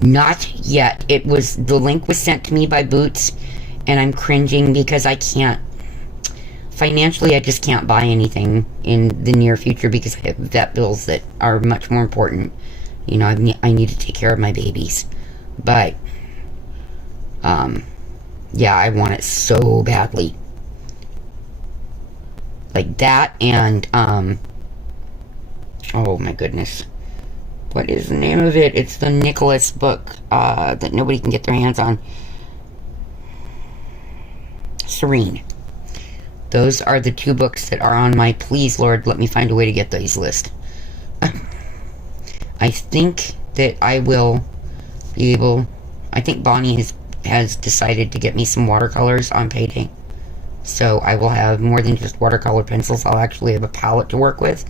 not yet. The link was sent to me by Boots, and I'm cringing because I can't, financially I just can't buy anything in the near future because I have vet bills that are much more important. You know, I need to take care of my babies. But, yeah, I want it so badly. Like that and, oh my goodness. What is the name of it? It's the Nicholas book that nobody can get their hands on. Serene. Those are the two books that are on my please, Lord, let me find a way to get these list. I think that I will be able... I think Bonnie has decided to get me some watercolors on payday. So I will have more than just watercolor pencils. I'll actually have a palette to work with.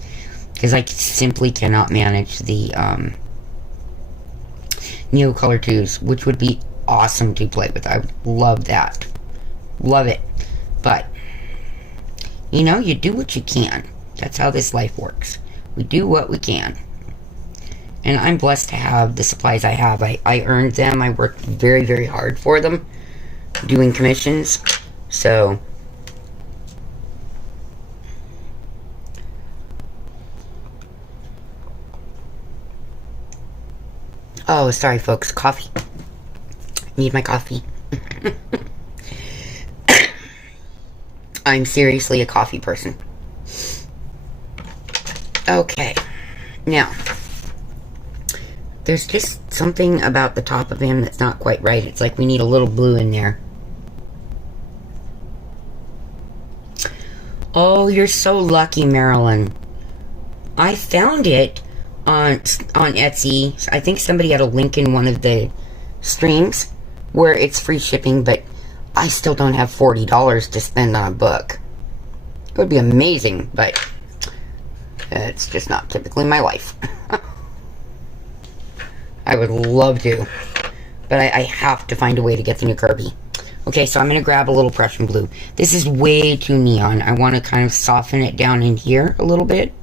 Because I simply cannot manage the Neocolor 2s, which would be awesome to play with. I would love that. Love it. But, you know, you do what you can. That's how this life works. We do what we can. And I'm blessed to have the supplies I have. I earned them. I worked very, very hard for them, doing commissions. So... Oh, sorry, folks. Coffee. Need my coffee. I'm seriously a coffee person. Okay. Now, there's just something about the top of him that's not quite right. It's like we need a little blue in there. Oh, you're so lucky, Marilyn. I found it on Etsy. I think somebody had a link in one of the streams where it's free shipping, but I still don't have $40 to spend on a book. It would be amazing, but it's just not typically my life. I would love to, but I have to find a way to get the new Kirby. Okay, so I'm going to grab a little Prussian blue. This is way too neon. I want to kind of soften it down in here a little bit.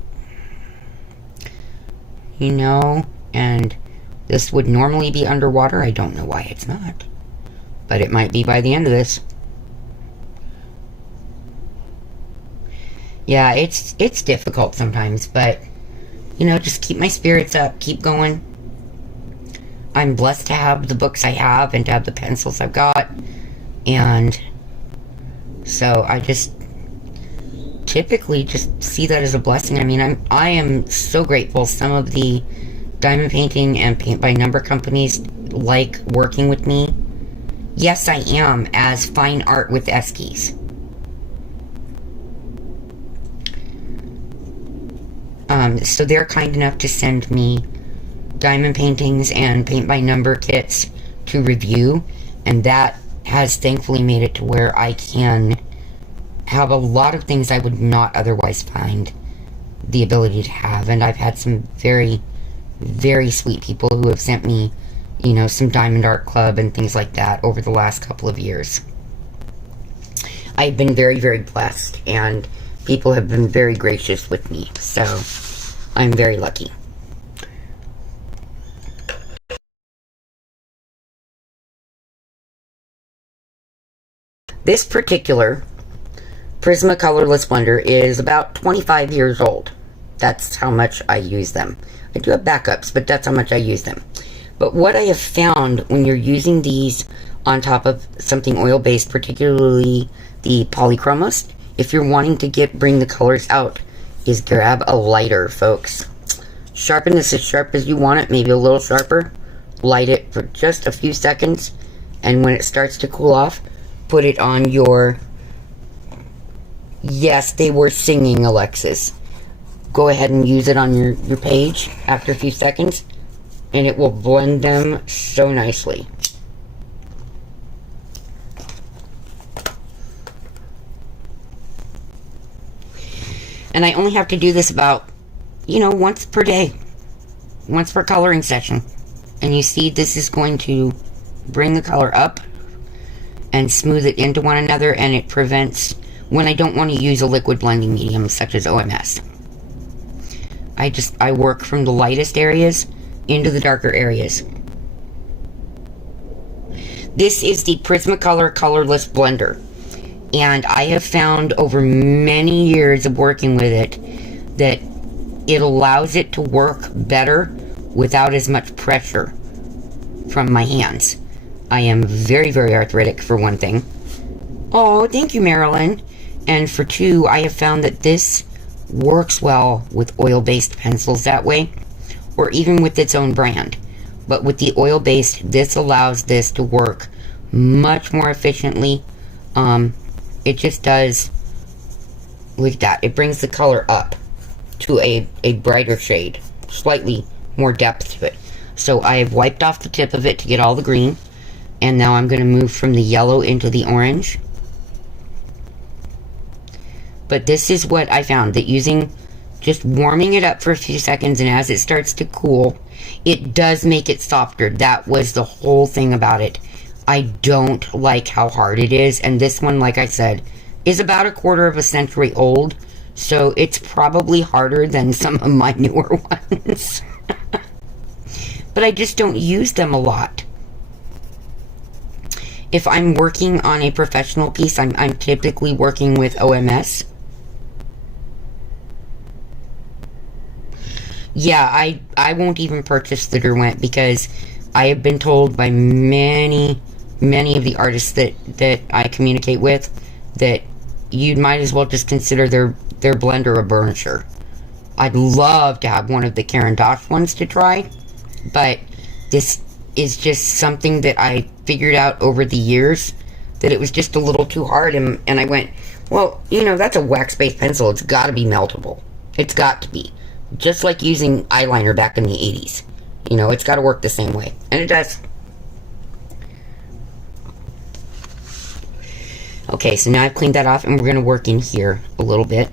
You know, and This would normally be underwater. I don't know why it's not. But it might be by the end of this. Yeah, it's difficult sometimes, but, you know, just keep my spirits up, keep going. I'm blessed to have the books I have and to have the pencils I've got. And so I just typically just see that as a blessing. I mean, I am so grateful. Some of the diamond painting and paint by number companies like working with me. Yes, I am, as Fine Art with Eskies. So they're kind enough to send me diamond paintings and paint by number kits to review, and that has thankfully made it to where I can have a lot of things I would not otherwise find the ability to have. And I've had some very, very sweet people who have sent me, you know, some Diamond Art Club and things like that over the last couple of years. I've been very, very blessed, and people have been very gracious with me, so I'm very lucky. This particular Prismacolorless blender is about 25 years old. That's how much I use them. I do have backups, but that's how much I use them. But what I have found when you're using these on top of something oil-based, particularly the polychromos, if you're wanting to bring the colors out, is grab a lighter, folks. Sharpen this as sharp as you want it, maybe a little sharper. Light it for just a few seconds, and when it starts to cool off, put it on your... Yes, they were singing, Alexis. Go ahead and use it on your page after a few seconds, and it will blend them so nicely. And I only have to do this about, you know, once per day. Once per coloring session. And you see this is going to bring the color up and smooth it into one another, and it prevents when I don't want to use a liquid blending medium such as OMS. I work from the lightest areas into the darker areas. This is the Prismacolor Colorless Blender, and I have found over many years of working with it that it allows it to work better without as much pressure from my hands. I am very, very arthritic, for one thing. Oh, thank you, Marilyn. And for two, I have found that this works well with oil-based pencils that way, or even with its own brand. But with the oil-based, this allows this to work much more efficiently. It just does like that. It brings the color up to a brighter shade, slightly more depth to it. So I have wiped off the tip of it to get all the green, and now I'm going to move from the yellow into the orange. But this is what I found, that using, just warming it up for a few seconds, and as it starts to cool, it does make it softer. That was the whole thing about it. I don't like how hard it is, and this one, like I said, is about a quarter of a century old, so it's probably harder than some of my newer ones. But I just don't use them a lot. If I'm working on a professional piece, I'm typically working with OMS. Yeah, I won't even purchase the Derwent, because I have been told by many of the artists that I communicate with that you might as well just consider their blender a burnisher. I'd love to have one of the Karen Dosh ones to try, but this is just something that I figured out over the years that it was just a little too hard, and I went, well, you know, that's a wax-based pencil. It's got to be meltable. It's got to be. Just like using eyeliner back in the 80s. You know, it's got to work the same way. And it does. Okay, so now I've cleaned that off, and we're going to work in here a little bit,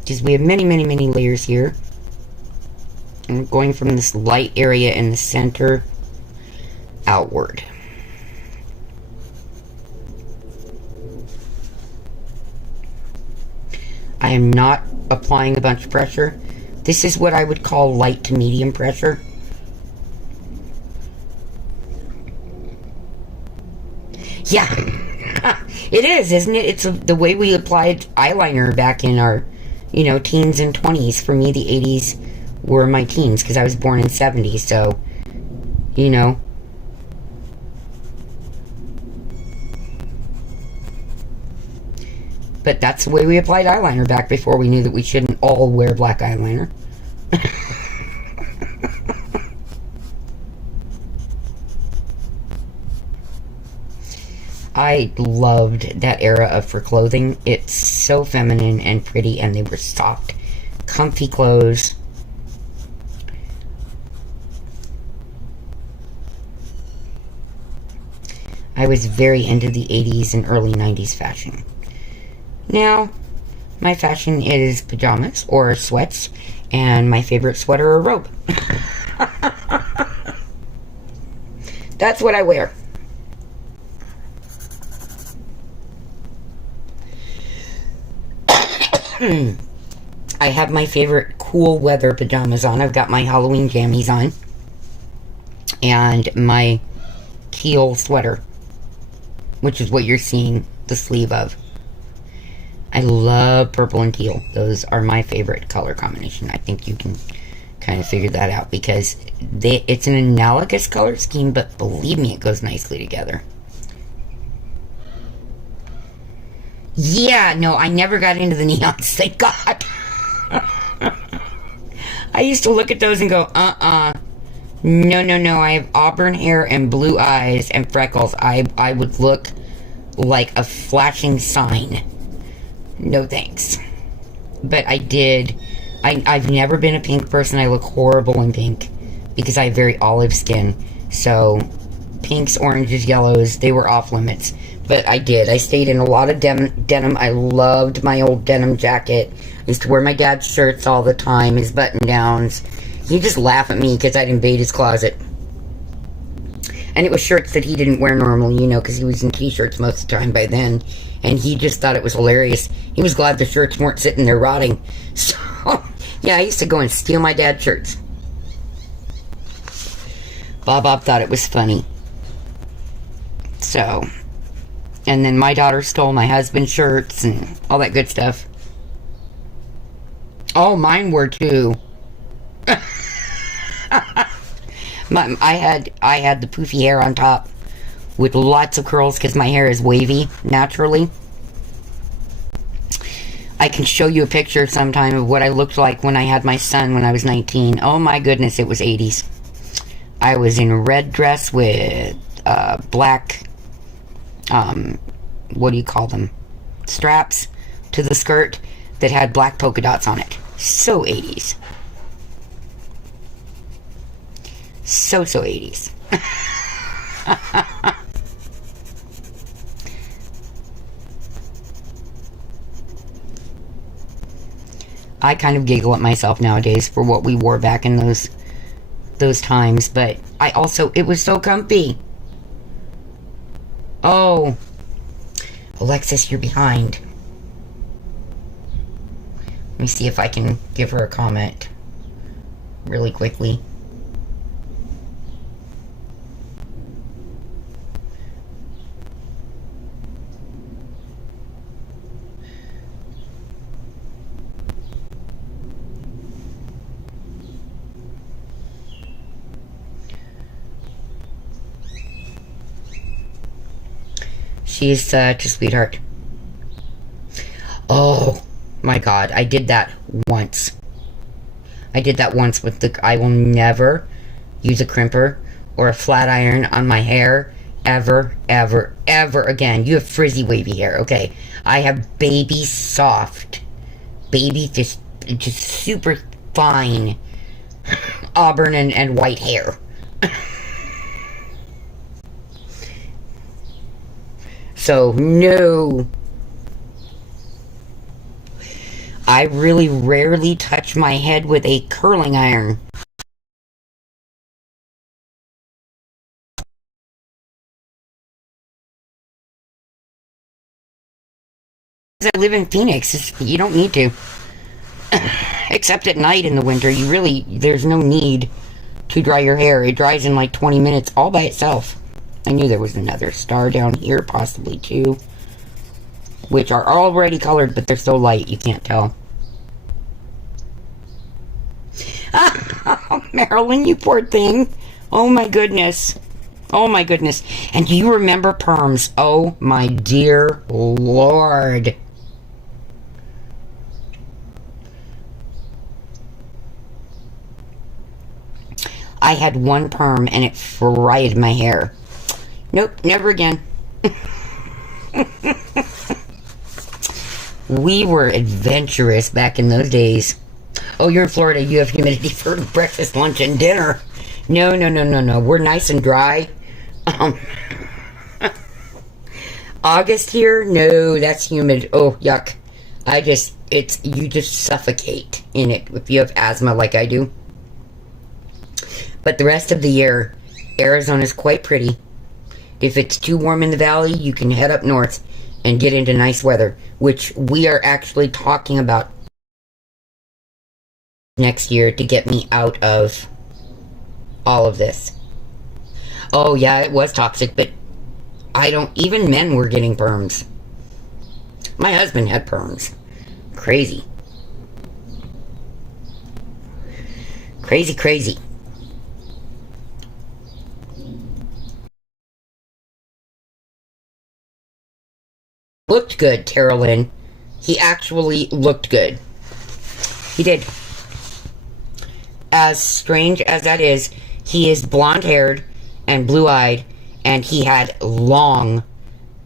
because we have many layers here. And we're going from this light area in the center outward. I am not applying a bunch of pressure. This is what I would call light to medium pressure. Yeah. It is, isn't it? It's the way we applied eyeliner back in our, teens and 20s. For me, the 80s were my teens because I was born in 70, so, But that's the way we applied eyeliner back before we knew that we shouldn't all wear black eyeliner. I loved that era of for clothing. It's so feminine and pretty, and they were soft, comfy clothes. I was very into the 80s and early 90s fashion. Now, my fashion is pajamas or sweats, and my favorite sweater or robe. That's what I wear. I have my favorite cool weather pajamas on. I've got my Halloween jammies on. And my teal sweater, which is what you're seeing the sleeve of. I love purple and teal. Those are my favorite color combination. I think you can kind of figure that out because it's an analogous color scheme, but believe me, it goes nicely together. Yeah, no, I never got into the neons, thank God. I used to look at those and go, no, I have auburn hair and blue eyes and freckles. I would look like a flashing sign. No thanks. But I did. I've never been a pink person. I look horrible in pink because I have very olive skin. So pinks, oranges, yellows, they were off limits. But I did. I stayed in a lot of denim. I loved my old denim jacket. I used to wear my dad's shirts all the time, his button-downs. He'd just laugh at me because I'd invade his closet. And it was shirts that he didn't wear normally, because he was in t-shirts most of the time by then. And he just thought it was hilarious. He was glad the shirts weren't sitting there rotting. So, yeah, I used to go and steal my dad's shirts. Bob thought it was funny. So, and then my daughter stole my husband's shirts and all that good stuff. Oh, mine were too. I had the poofy hair on top with lots of curls because my hair is wavy naturally. I can show you a picture sometime of what I looked like when I had my son when I was 19. Oh my goodness, it was 80s. I was in a red dress with black, what do you call them? Straps to the skirt that had black polka dots on it. So 80s. So 80s. I kind of giggle at myself nowadays for what we wore back in those times, but it was so comfy. Oh, Alexis, you're behind. Let me see if I can give her a comment really quickly. She's such a sweetheart. Oh my God, I did that once. I will never use a crimper or a flat iron on my hair ever again. You have frizzy wavy hair, okay? I have baby soft, just super fine auburn and white hair. So, no. I really rarely touch my head with a curling iron. I live in Phoenix. You don't need to. Except at night in the winter, there's no need to dry your hair. It dries in like 20 minutes all by itself. I knew there was another star down here, possibly too. Which are already colored, but they're so light you can't tell. Oh, Marilyn, you poor thing. Oh my goodness. Oh my goodness. And do you remember perms? Oh my dear Lord. I had one perm and it fried my hair. Nope, never again. We were adventurous back in those days. Oh, you're in Florida. You have humidity for breakfast, lunch, and dinner. No, no, no, no, no. We're nice and dry. August here? No, that's humid. Oh, yuck. You just suffocate in it if you have asthma like I do. But the rest of the year, Arizona's quite pretty. If it's too warm in the valley, you can head up north and get into nice weather, which we are actually talking about next year to get me out of all of this. Oh yeah, it was toxic, but even men were getting perms. My husband had perms. Crazy. Crazy, crazy. Looked good, Carolyn. He actually looked good. He did. As strange as that is, he is blonde-haired and blue-eyed, and he had long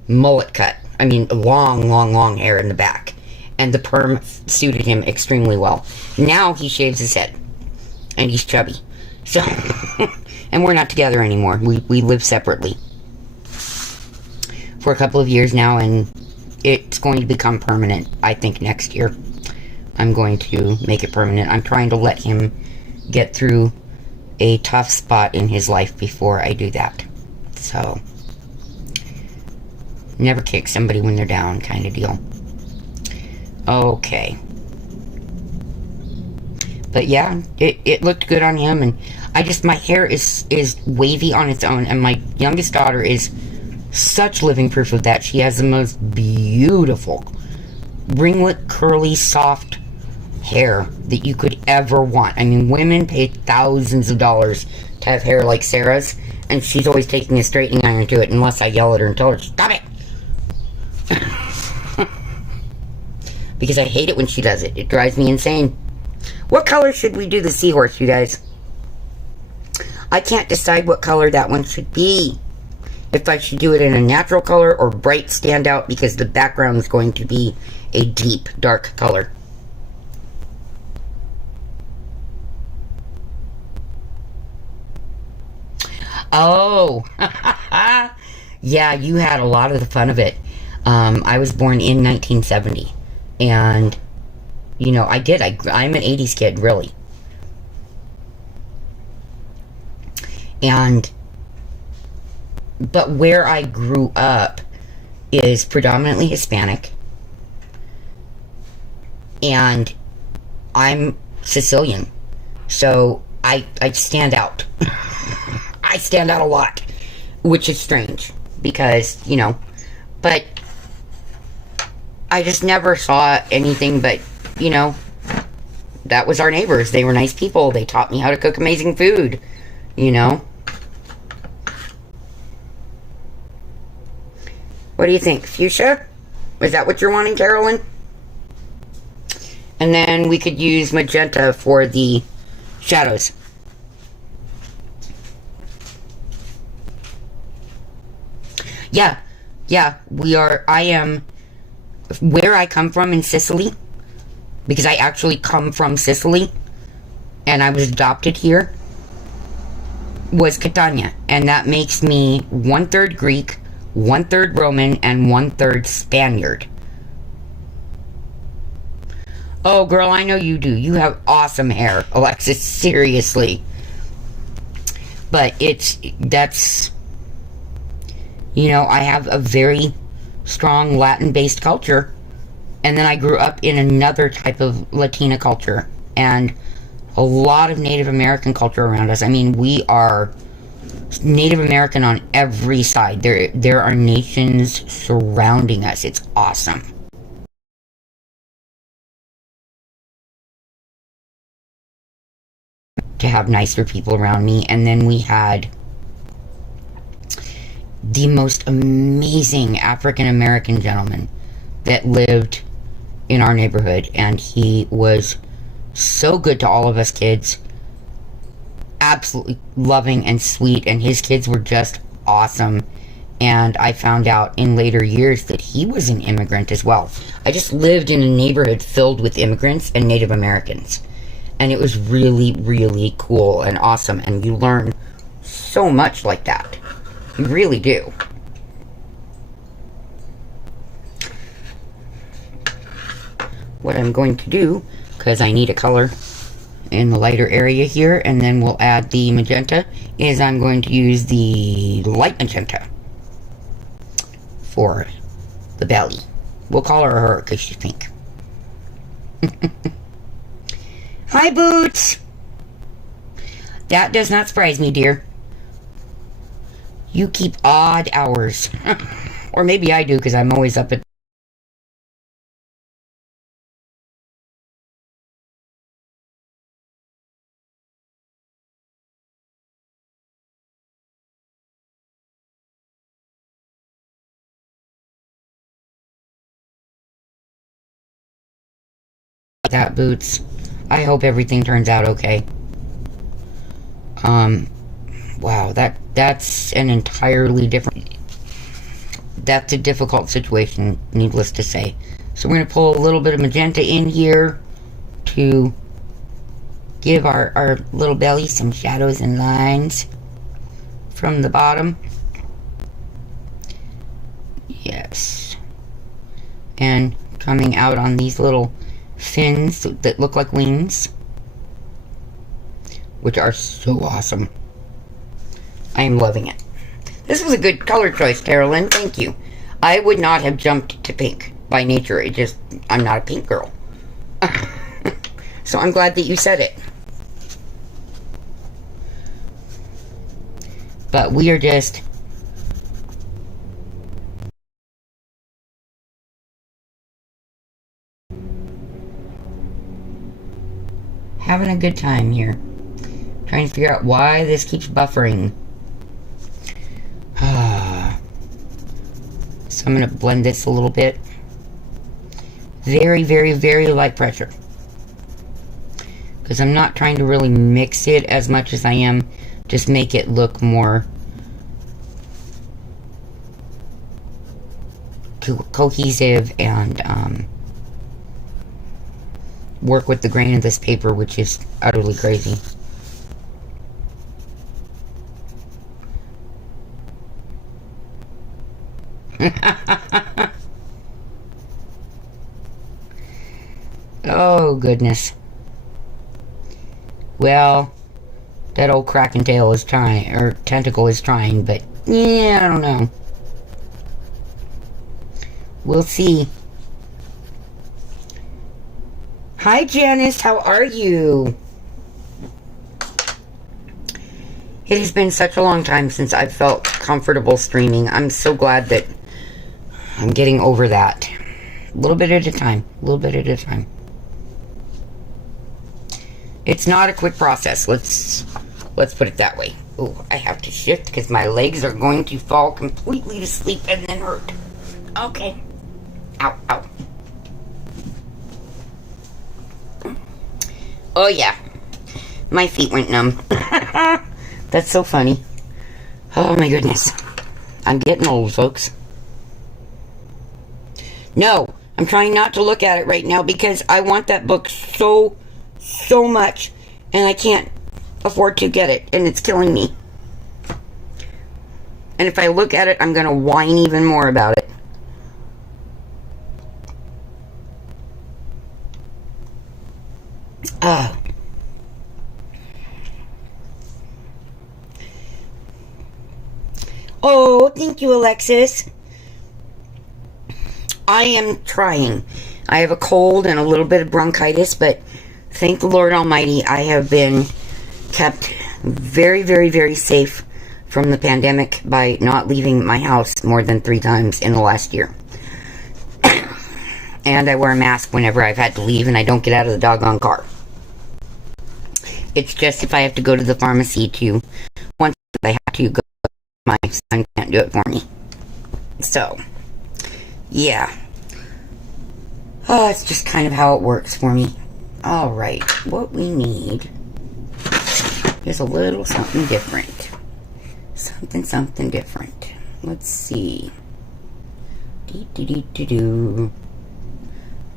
mullet cut. I mean, long hair in the back. And the perm suited him extremely well. Now he shaves his head. And he's chubby. So, and we're not together anymore. We live separately. For a couple of years now, and it's going to become permanent, I think, next year. I'm going to make it permanent. I'm trying to let him get through a tough spot in his life before I do that. So, never kick somebody when they're down kind of deal. Okay. But yeah, it looked good on him, and my hair is wavy on its own, and my youngest daughter is such living proof of that. She has the most beautiful ringlet, curly, soft hair that you could ever want. I mean, women pay thousands of dollars to have hair like Sarah's, and she's always taking a straightening iron to it unless I yell at her and tell her, stop it! Because I hate it when she does it. It drives me insane. What color should we do the seahorse, you guys? I can't decide what color that one should be. If I should do it in a natural color or bright standout, because the background is going to be a deep, dark color. Oh, yeah, you had a lot of the fun of it. I was born in 1970, and, you know, I'm an 80s kid, really. But where I grew up is predominantly Hispanic, and I'm Sicilian, so I stand out. I stand out a lot, which is strange, because, you know, but I just never saw anything but, you know, that was our neighbors. They were nice people. They taught me how to cook amazing food, you know. What do you think? Fuchsia? Is that what you're wanting, Carolyn? And then we could use magenta for the shadows. Yeah, I am, where I come from in Sicily, because I actually come from Sicily, and I was adopted here, was Catania, and that makes me 1/3 Greek, 1/3 Roman, and 1/3 Spaniard. Oh, girl, I know you do. You have awesome hair, Alexis, seriously. But that's, you know, I have a very strong Latin-based culture, and then I grew up in another type of Latina culture, and a lot of Native American culture around us. I mean, we are Native American on every side. There are nations surrounding us. It's awesome. To have nicer people around me. And then we had the most amazing African American gentleman that lived in our neighborhood, and he was so good to all of us kids. Absolutely loving and sweet, and his kids were just awesome. And I found out in later years that he was an immigrant as well. I just lived in a neighborhood filled with immigrants and Native Americans, and it was really, really cool and awesome, and you learn so much like that. You really do. What I'm going to do, because I need a color in the lighter area here, and then we'll add the magenta, is I'm going to use the light magenta for the belly. We'll call her because she's pink. Hi, Boots! That does not surprise me, dear. You keep odd hours. Or maybe I do, because I'm always up at that, Boots. I hope everything turns out okay. Wow, that's an entirely different... That's a difficult situation, needless to say. So we're going to pull a little bit of magenta in here to give our little belly some shadows and lines from the bottom. Yes. And coming out on these little fins that look like wings, which are so awesome. I am loving it. This was a good color choice, Carolyn. Thank you. I would not have jumped to pink by nature. I'm not a pink girl. So I'm glad that you said it. But we are just having a good time here. Trying to figure out why this keeps buffering. So I'm going to blend this a little bit. Very, very, very light pressure. Because I'm not trying to really mix it as much as I am just make it look more cohesive and work with the grain of this paper, which is utterly crazy. Oh, goodness. Well, that old Kraken tail is trying, or tentacle is trying, but yeah, I don't know. We'll see. Hi, Janice. How are you? It has been such a long time since I've felt comfortable streaming. I'm so glad that I'm getting over that. A little bit at a time. A little bit at a time. It's not a quick process. Let's put it that way. Oh, I have to shift because my legs are going to fall completely to sleep and then hurt. Okay. Ow, ow. Oh, yeah. My feet went numb. That's so funny. Oh, my goodness. I'm getting old, folks. No, I'm trying not to look at it right now because I want that book so much, and I can't afford to get it, and it's killing me. And if I look at it, I'm going to whine even more about it. Oh, thank you, Alexis. I am trying. I have a cold and a little bit of bronchitis, but thank the Lord Almighty, I have been kept very, very, very safe from the pandemic by not leaving my house more than 3 times in the last year. And I wear a mask whenever I've had to leave, and I don't get out of the doggone car. It's just if I have to go to the pharmacy to, once I have to go, my son can't do it for me. So, yeah. It's just kind of how it works for me. Alright, what we need is a little something different. Something different. Let's see.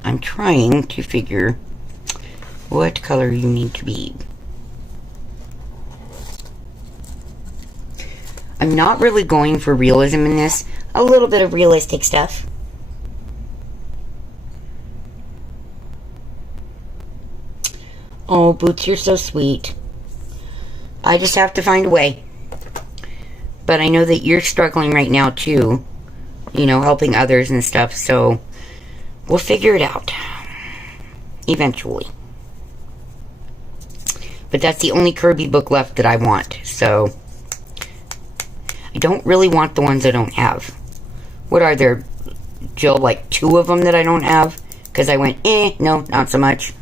I'm trying to figure what color you need to be. I'm not really going for realism in this. A little bit of realistic stuff. Oh, Boots, you're so sweet. I just have to find a way. But I know that you're struggling right now, too. You know, helping others and stuff, so we'll figure it out. Eventually. But that's the only Kirby book left that I want, so I don't really want the ones I don't have. What are there, Jill, like 2 of them that I don't have? Because I went, no, not so much.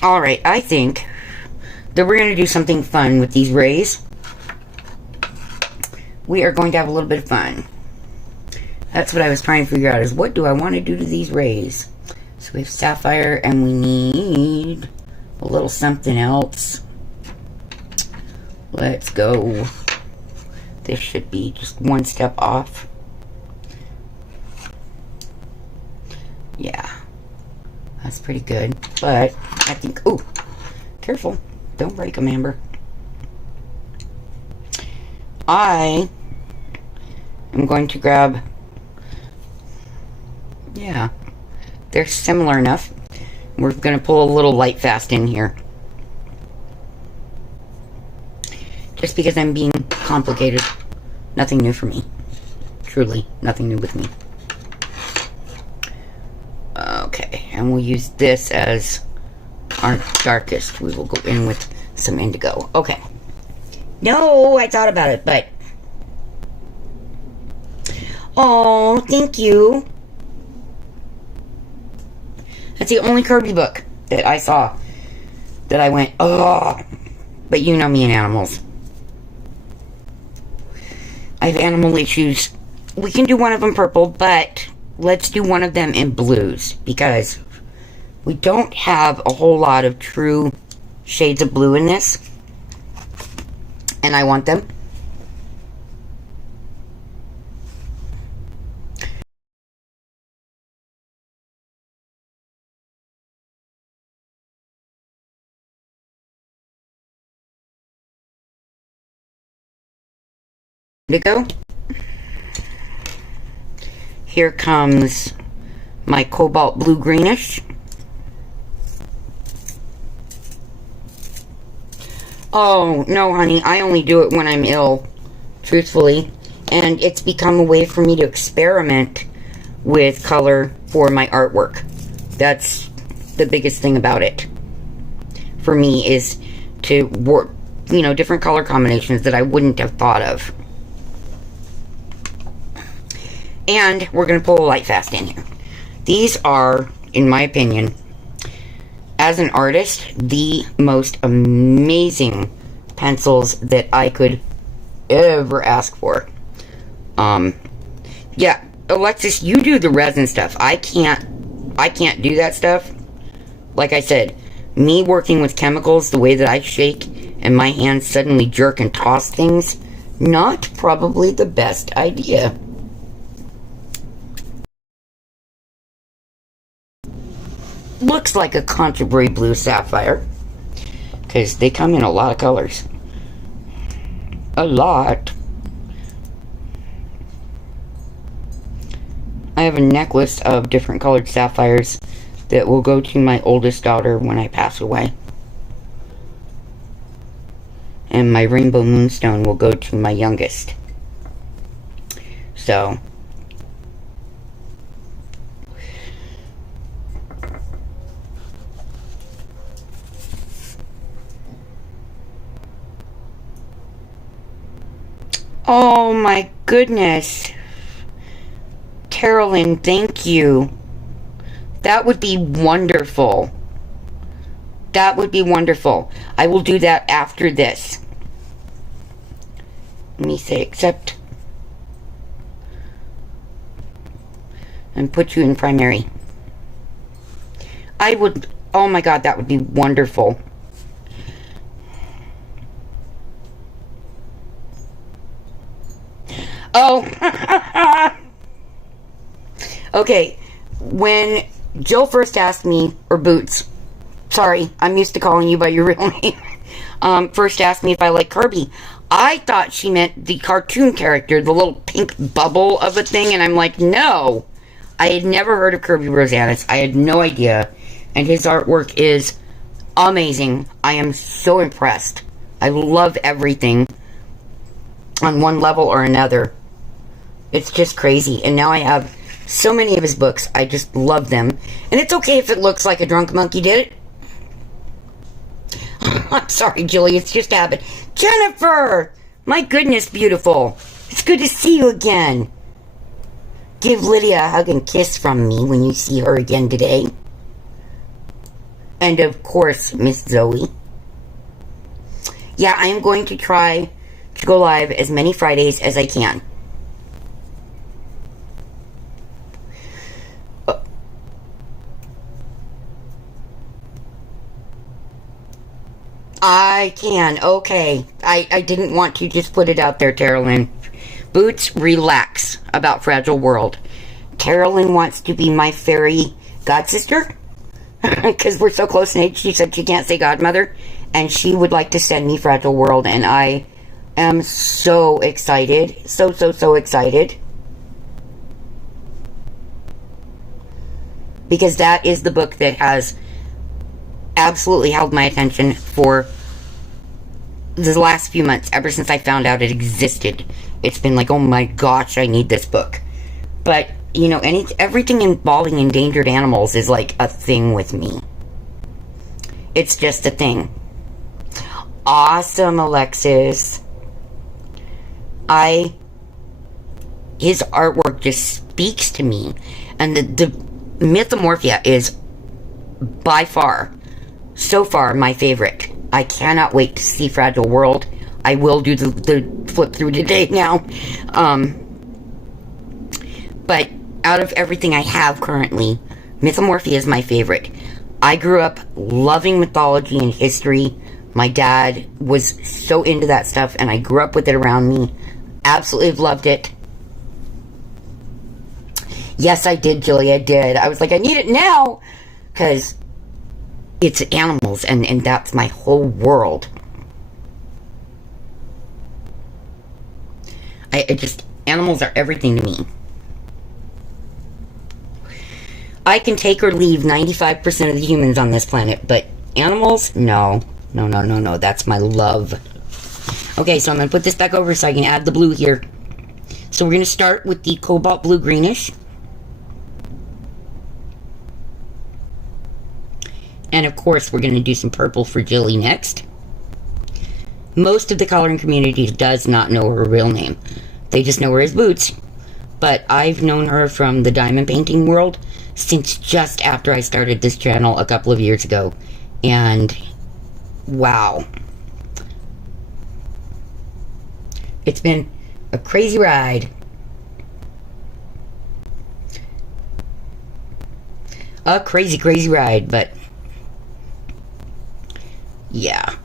Alright, I think that we're going to do something fun with these rays. We are going to have a little bit of fun. That's what I was trying to figure out, is what do I want to do to these rays? So we have sapphire, and we need a little something else. Let's go. This should be just 1 step off. Yeah. That's pretty good. But I think, ooh, careful. Don't break them, Amber. I am going to grab, yeah, they're similar enough. We're going to pull a little light fast in here. Just because I'm being complicated. Nothing new for me. Truly, nothing new with me. Okay, and we'll use this as our darkest. We will go in with some indigo. Okay. No, I thought about it, but... Oh, thank you. That's the only Kirby book that I saw that I went, oh. But you know me and animals. I have animal issues. We can do one of them purple, but let's do one of them in blues, because we don't have a whole lot of true shades of blue in this, and I want them. Indigo. Here comes my cobalt blue greenish. Oh, no, honey, I only do it when I'm ill, truthfully. And it's become a way for me to experiment with color for my artwork. That's the biggest thing about it. For me, is to work, you know, different color combinations that I wouldn't have thought of. And we're going to pull a light fast in here. These are, in my opinion, as an artist, the most amazing pencils that I could ever ask for. Yeah, Alexis, you do the resin stuff. I can't do that stuff. Like I said, me working with chemicals, the way that I shake and my hands suddenly jerk and toss things, not probably the best idea. Looks like a Canterbury blue sapphire, because they come in a lot of colors. A lot. I have a necklace of different colored sapphires that will go to my oldest daughter when I pass away. And my rainbow moonstone will go to my youngest. So, Oh my goodness. Carolyn, thank you. That would be wonderful. That would be wonderful. I will do that after this. Let me say accept. And put you in primary. I would, oh my God, that would be wonderful. Oh. Okay, when Jill first asked me, or Boots, sorry, I'm used to calling you by your real name, first asked me if I like Kirby, I thought she meant the cartoon character, the little pink bubble of a thing, and I'm like, no. I had never heard of Kirby Rosanis. I had no idea. And his artwork is amazing. I am so impressed. I love everything on one level or another. It's just crazy. And now I have so many of his books. I just love them. And it's okay if it looks like a drunk monkey did it. I'm sorry, Julie. It's just habit. Jennifer! My goodness, beautiful. It's good to see you again. Give Lydia a hug and kiss from me when you see her again today. And of course, Miss Zoe. Yeah, I am going to try to go live as many Fridays as I can. I can. Okay. I didn't want to just put it out there, Carolyn. Boots, relax about Fragile World. Carolyn wants to be my fairy godsister. Because we're so close in age, she said she can't say godmother. And she would like to send me Fragile World. And I am so excited. So excited. Because that is the book that has absolutely held my attention for the last few months, ever since I found out it existed. It's been like, oh my gosh, I need this book. But, you know, everything involving endangered animals is like a thing with me. It's just a thing. Awesome, Alexis. His artwork just speaks to me. And the Mythomorphia is by far, so far, my favorite. I cannot wait to see Fragile World. I will do the flip through today now. But out of everything I have currently, Mythomorphia is my favorite. I grew up loving mythology and history. My dad was so into that stuff, and I grew up with it around me. Absolutely loved it. Yes, I did, Julie, I did. I was like, I need it now! Because it's animals, and that's my whole world. Animals are everything to me. I can take or leave 95% of the humans on this planet, but animals? No. No. That's my love. Okay, so I'm going to put this back over so I can add the blue here. So we're going to start with the cobalt blue greenish. And of course, we're going to do some purple for Jilly next. Most of the coloring community does not know her real name. They just know her as Boots. But I've known her from the diamond painting world since just after I started this channel a couple of years ago. And wow. It's been a crazy ride. A crazy ride, but yeah.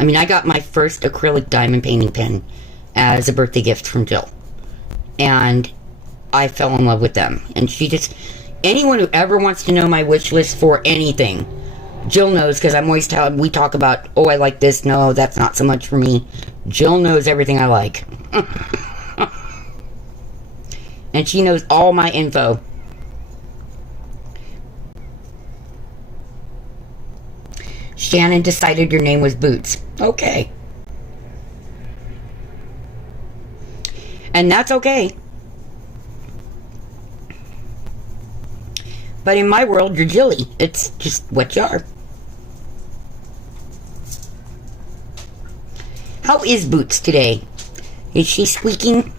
I mean, I got my first acrylic diamond painting pen as a birthday gift from Jill. And I fell in love with them. And anyone who ever wants to know my wish list for anything, Jill knows, because I'm always we talk about, oh, I like this, no, that's not so much for me. Jill knows everything I like. And she knows all my info. Shannon decided your name was Boots. Okay. And that's okay. But in my world, you're Jilly. It's just what you are. How is Boots today? Is she squeaking?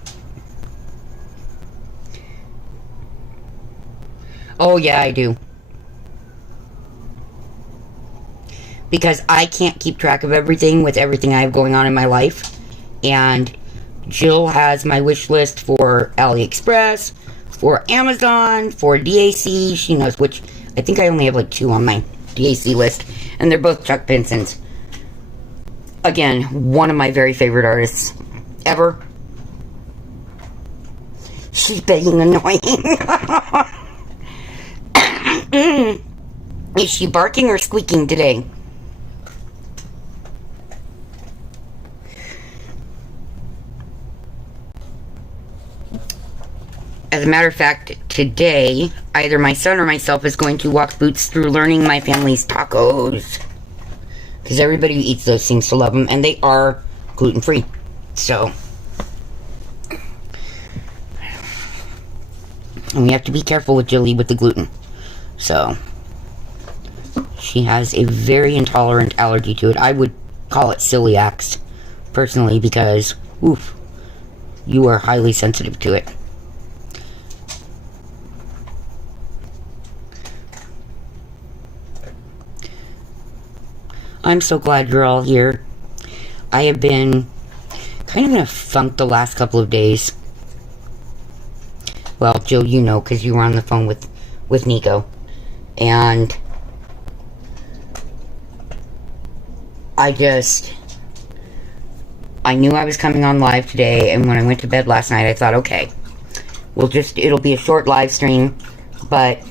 Oh, yeah, I do. Because I can't keep track of everything with everything I have going on in my life. And Jill has my wish list for AliExpress, for Amazon, for DAC. She knows which. I think I only have like 2 on my DAC list. And they're both Chuck Benson's. Again, one of my very favorite artists ever. She's being annoying. Is she barking or squeaking today? As a matter of fact, today, either my son or myself is going to walk Boots through learning my family's tacos. Because everybody who eats those seems to love them, and they are gluten-free. So, and we have to be careful with Jilly with the gluten. So, she has a very intolerant allergy to it. I would call it celiacs, personally, because, oof, you are highly sensitive to it. I'm so glad you're all here. I have been kind of in a funk the last couple of days. Well, Jill, you know, because you were on the phone with Nico. And I knew I was coming on live today, and when I went to bed last night, I thought, okay, it'll be a short live stream, but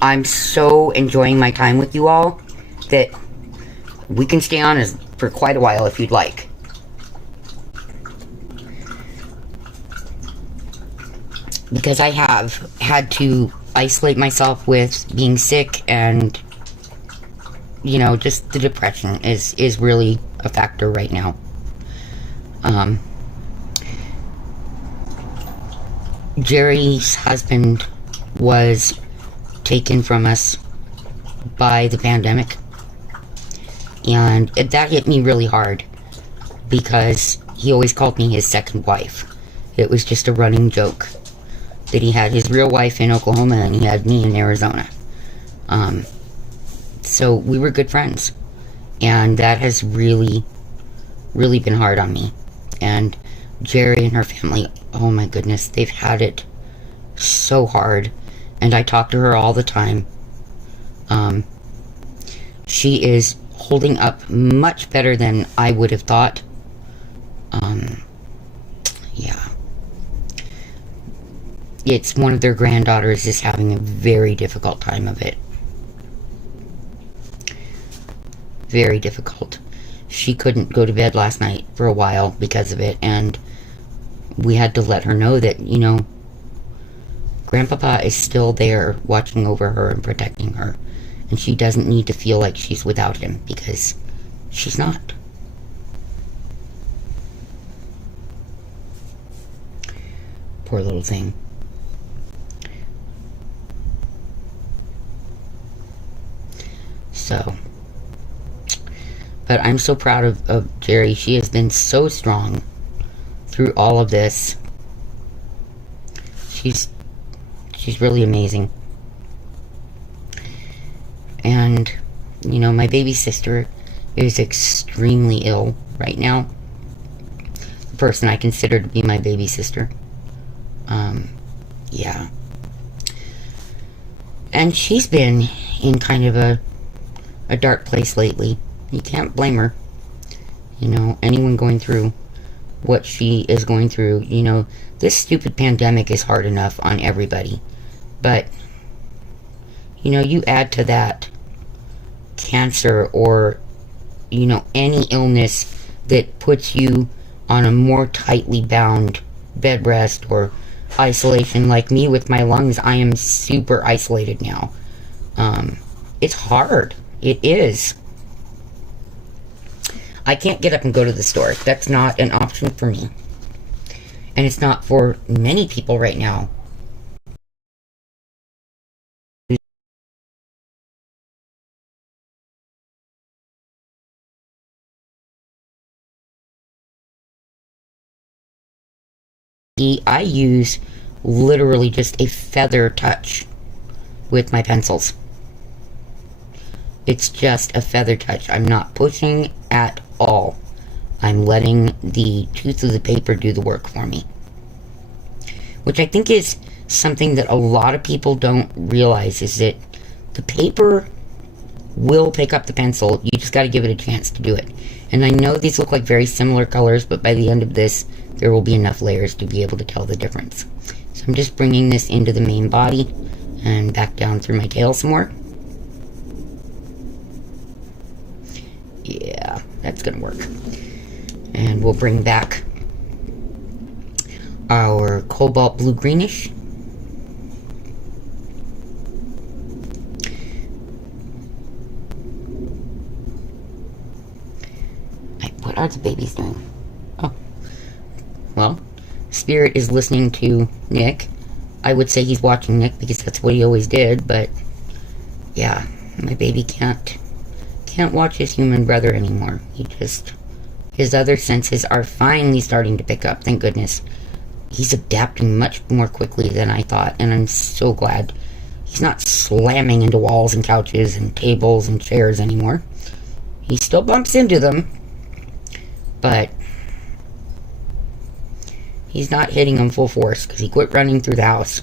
I'm so enjoying my time with you all that we can stay on for quite a while if you'd like. Because I have had to isolate myself with being sick, and, you know, just the depression is really a factor right now. Jerry's husband was taken from us by the pandemic. And that hit me really hard, because he always called me his second wife. It was just a running joke that he had his real wife in Oklahoma and he had me in Arizona. So we were good friends. And that has really, really been hard on me. And Jerry and her family, oh my goodness, they've had it so hard. And I talk to her all the time. She is holding up much better than I would have thought. Yeah. It's one of their granddaughters is having a very difficult time of it. Very difficult. She couldn't go to bed last night for a while because of it, and we had to let her know that, you know, Grandpapa is still there watching over her and protecting her. And she doesn't need to feel like she's without him, because she's not. Poor little thing. So, but I'm so proud of Jerry. She has been so strong through all of this. She's really amazing. And, you know, my baby sister is extremely ill right now. The person I consider to be my baby sister. Yeah. And she's been in kind of a dark place lately. You can't blame her. You know, anyone going through what she is going through, you know, this stupid pandemic is hard enough on everybody. But, you know, you add to that cancer or, you know, any illness that puts you on a more tightly bound bed rest or isolation. Like me with my lungs, I am super isolated now. It's hard. It is. I can't get up and go to the store. That's not an option for me. And it's not for many people right now. I use literally just a feather touch with my pencils. It's just a feather touch. I'm not pushing at all. I'm letting the tooth of the paper do the work for me. Which I think is something that a lot of people don't realize, is that the paper will pick up the pencil. You just got to give it a chance to do it. And I know these look like very similar colors, but by the end of this, there will be enough layers to be able to tell the difference. So I'm just bringing this into the main body and back down through my tail some more. Yeah, that's gonna work. And we'll bring back our cobalt blue greenish. What are the babies doing? Oh, well, Spirit is listening to Nick. I would say he's watching Nick because that's what he always did, but yeah, my baby can't watch his human brother anymore. His other senses are finally starting to pick up, thank goodness. He's adapting much more quickly than I thought, and I'm so glad. He's not slamming into walls and couches and tables and chairs anymore. He still bumps into them, but he's not hitting them full force because he quit running through the house.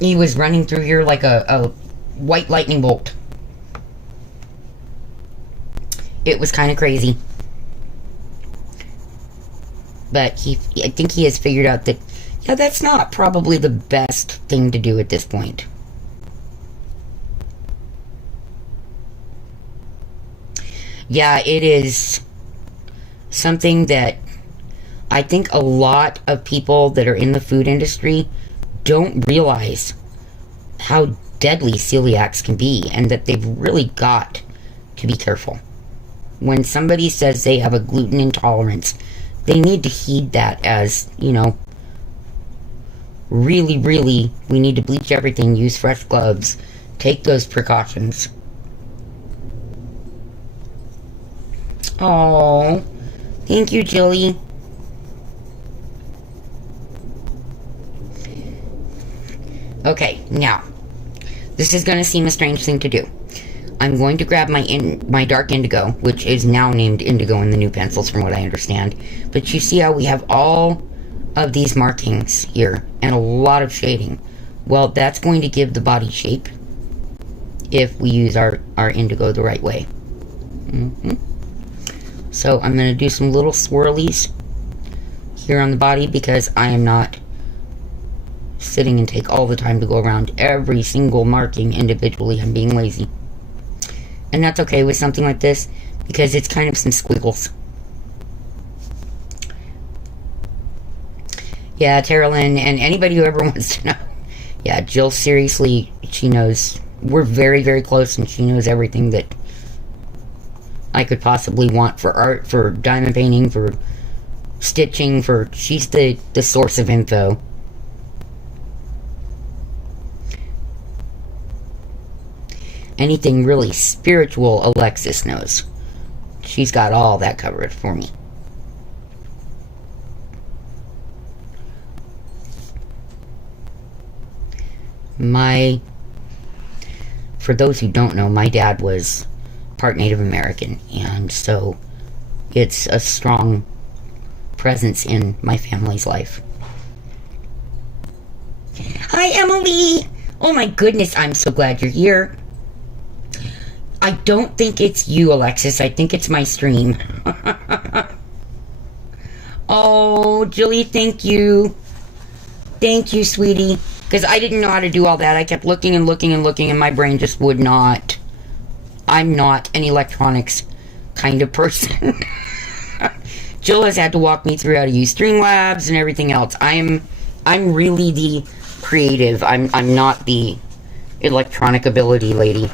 He was running through here like a white lightning bolt. It was kind of crazy. But I think he has figured out that, yeah, that's not probably the best thing to do at this point. Yeah, it is something that I think a lot of people that are in the food industry don't realize how deadly celiacs can be, and that they've really got to be careful. When somebody says they have a gluten intolerance, they need to heed that as, you know, really, really, we need to bleach everything, use fresh gloves, take those precautions. Oh, thank you, Jilly. Okay, now, this is going to seem a strange thing to do. I'm going to grab my dark indigo, which is now named indigo in the new pencils from what I understand. But you see how we have all of these markings here and a lot of shading. Well, that's going to give the body shape if we use our indigo the right way. So I'm going to do some little swirlies here on the body because I am not sitting and take all the time to go around every single marking individually. I'm being lazy. And that's okay with something like this because it's kind of some squiggles. Yeah, Terralyn, and anybody who ever wants to know. Yeah, Jill, seriously, she knows. We're very, very close, and she knows everything that I could possibly want for art, for diamond painting, for stitching, she's the source of info. Anything really spiritual, Alexis knows. She's got all that covered for me. For those who don't know, my dad was part Native American, and so it's a strong presence in my family's life. Hi, Emily! Oh my goodness, I'm so glad you're here. I don't think it's you, Alexis. I think it's my stream. Oh, Jilly, thank you. Thank you, sweetie. Because I didn't know how to do all that. I kept looking and looking and looking, and my brain just would not. I'm not an electronics kind of person. Jill has had to walk me through how to use Streamlabs and everything else. I'm really the creative. I'm not the electronic ability lady.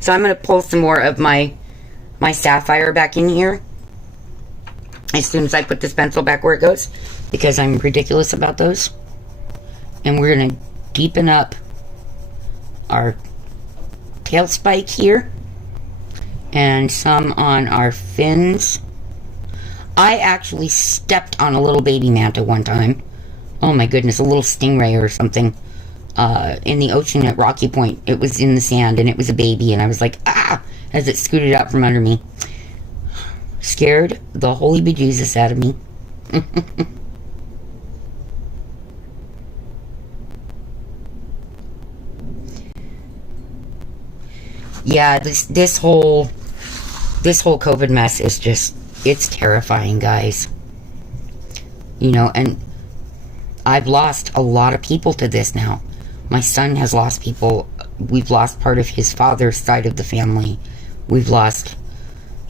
So I'm going to pull some more of my sapphire back in here as soon as I put this pencil back where it goes, because I'm ridiculous about those. And we're going to deepen up our tail spike here and some on our fins I actually stepped on a little baby manta one time. Oh my goodness, a little stingray or something. In the ocean at Rocky Point. It was in the sand and it was a baby, and I was like, ah, as it scooted out from under me. Scared the holy bejesus out of me. Yeah, this whole COVID mess is just, it's terrifying, guys. You know, and I've lost a lot of people to this now. My son has lost people. We've lost part of his father's side of the family. We've lost,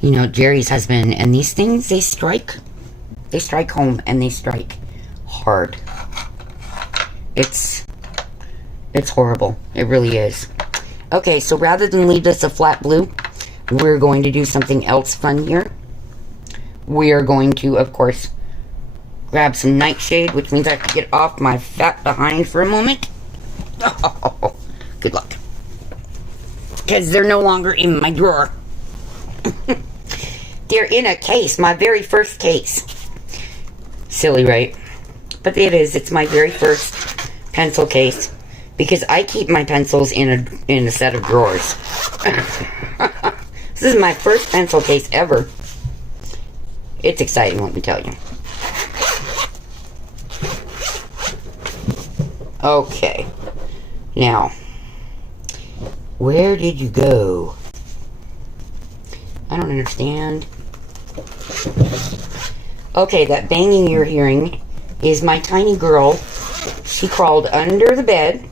you know, Jerry's husband. And these things, they strike home, and they strike hard. It's horrible. It really is. Okay, so rather than leave this a flat blue, we're going to do something else fun here. We are going to, of course, grab some nightshade, which means I have to get off my fat behind for a moment. Oh, good luck. Because they're no longer in my drawer. They're in a case, my very first case. Silly, right? But it is. It's my very first pencil case. Because I keep my pencils in a set of drawers. This is my first pencil case ever. It's exciting, let me tell you. Okay. Now, where did you go? I don't understand. Okay, that banging you're hearing is my tiny girl. She crawled under the bed,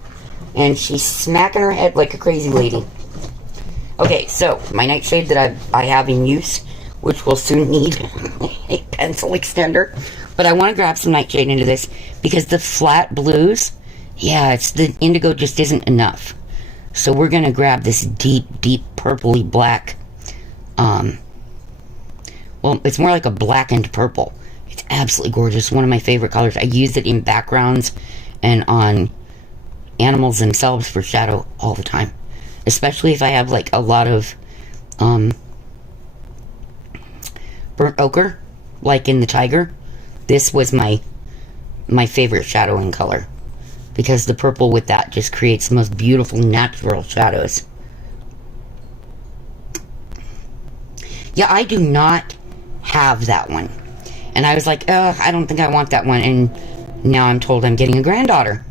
and she's smacking her head like a crazy lady. Okay, so, my nightshade that I have in use, which will soon need a pencil extender. But I want to grab some nightshade into this, because the flat blues, yeah, it's the indigo just isn't enough. So we're going to grab this deep, deep purpley black. Well, it's more like a blackened purple. It's absolutely gorgeous. One of my favorite colors. I use it in backgrounds and on animals themselves for shadow all the time. Especially if I have like a lot of burnt ochre, like in the tiger. This was my favorite shadowing color. Because the purple with that just creates the most beautiful natural shadows. Yeah, I do not have that one. And I was like, I don't think I want that one. And now I'm told I'm getting a granddaughter.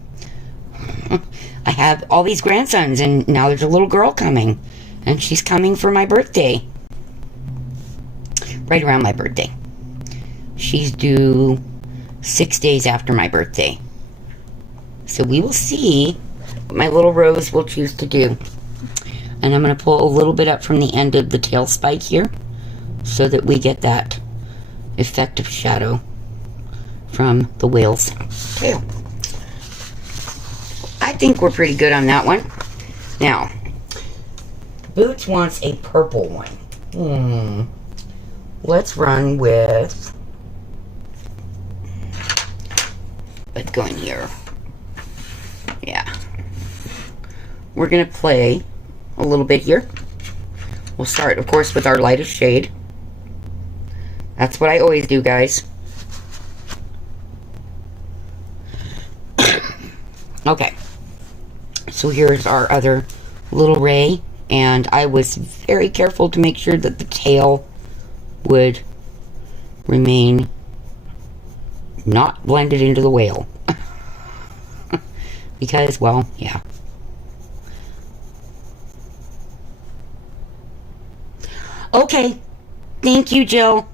I have all these grandsons, and now there's a little girl coming. And she's coming for my birthday. Right around my birthday. She's due 6 days after my birthday. So we will see what my little rose will choose to do. And I'm going to pull a little bit up from the end of the tail spike here, so that we get that effect of shadow from the whale's tail. I think we're pretty good on that one. Now, Boots wants a purple one. Let's run with... Let's go in here. Yeah. We're going to play a little bit here. We'll start, of course, with our lightest shade. That's what I always do, guys. Okay. So here's our other little ray. And I was very careful to make sure that the tail would remain not blended into the whale. Because, well, yeah. Okay. Thank you, Jill.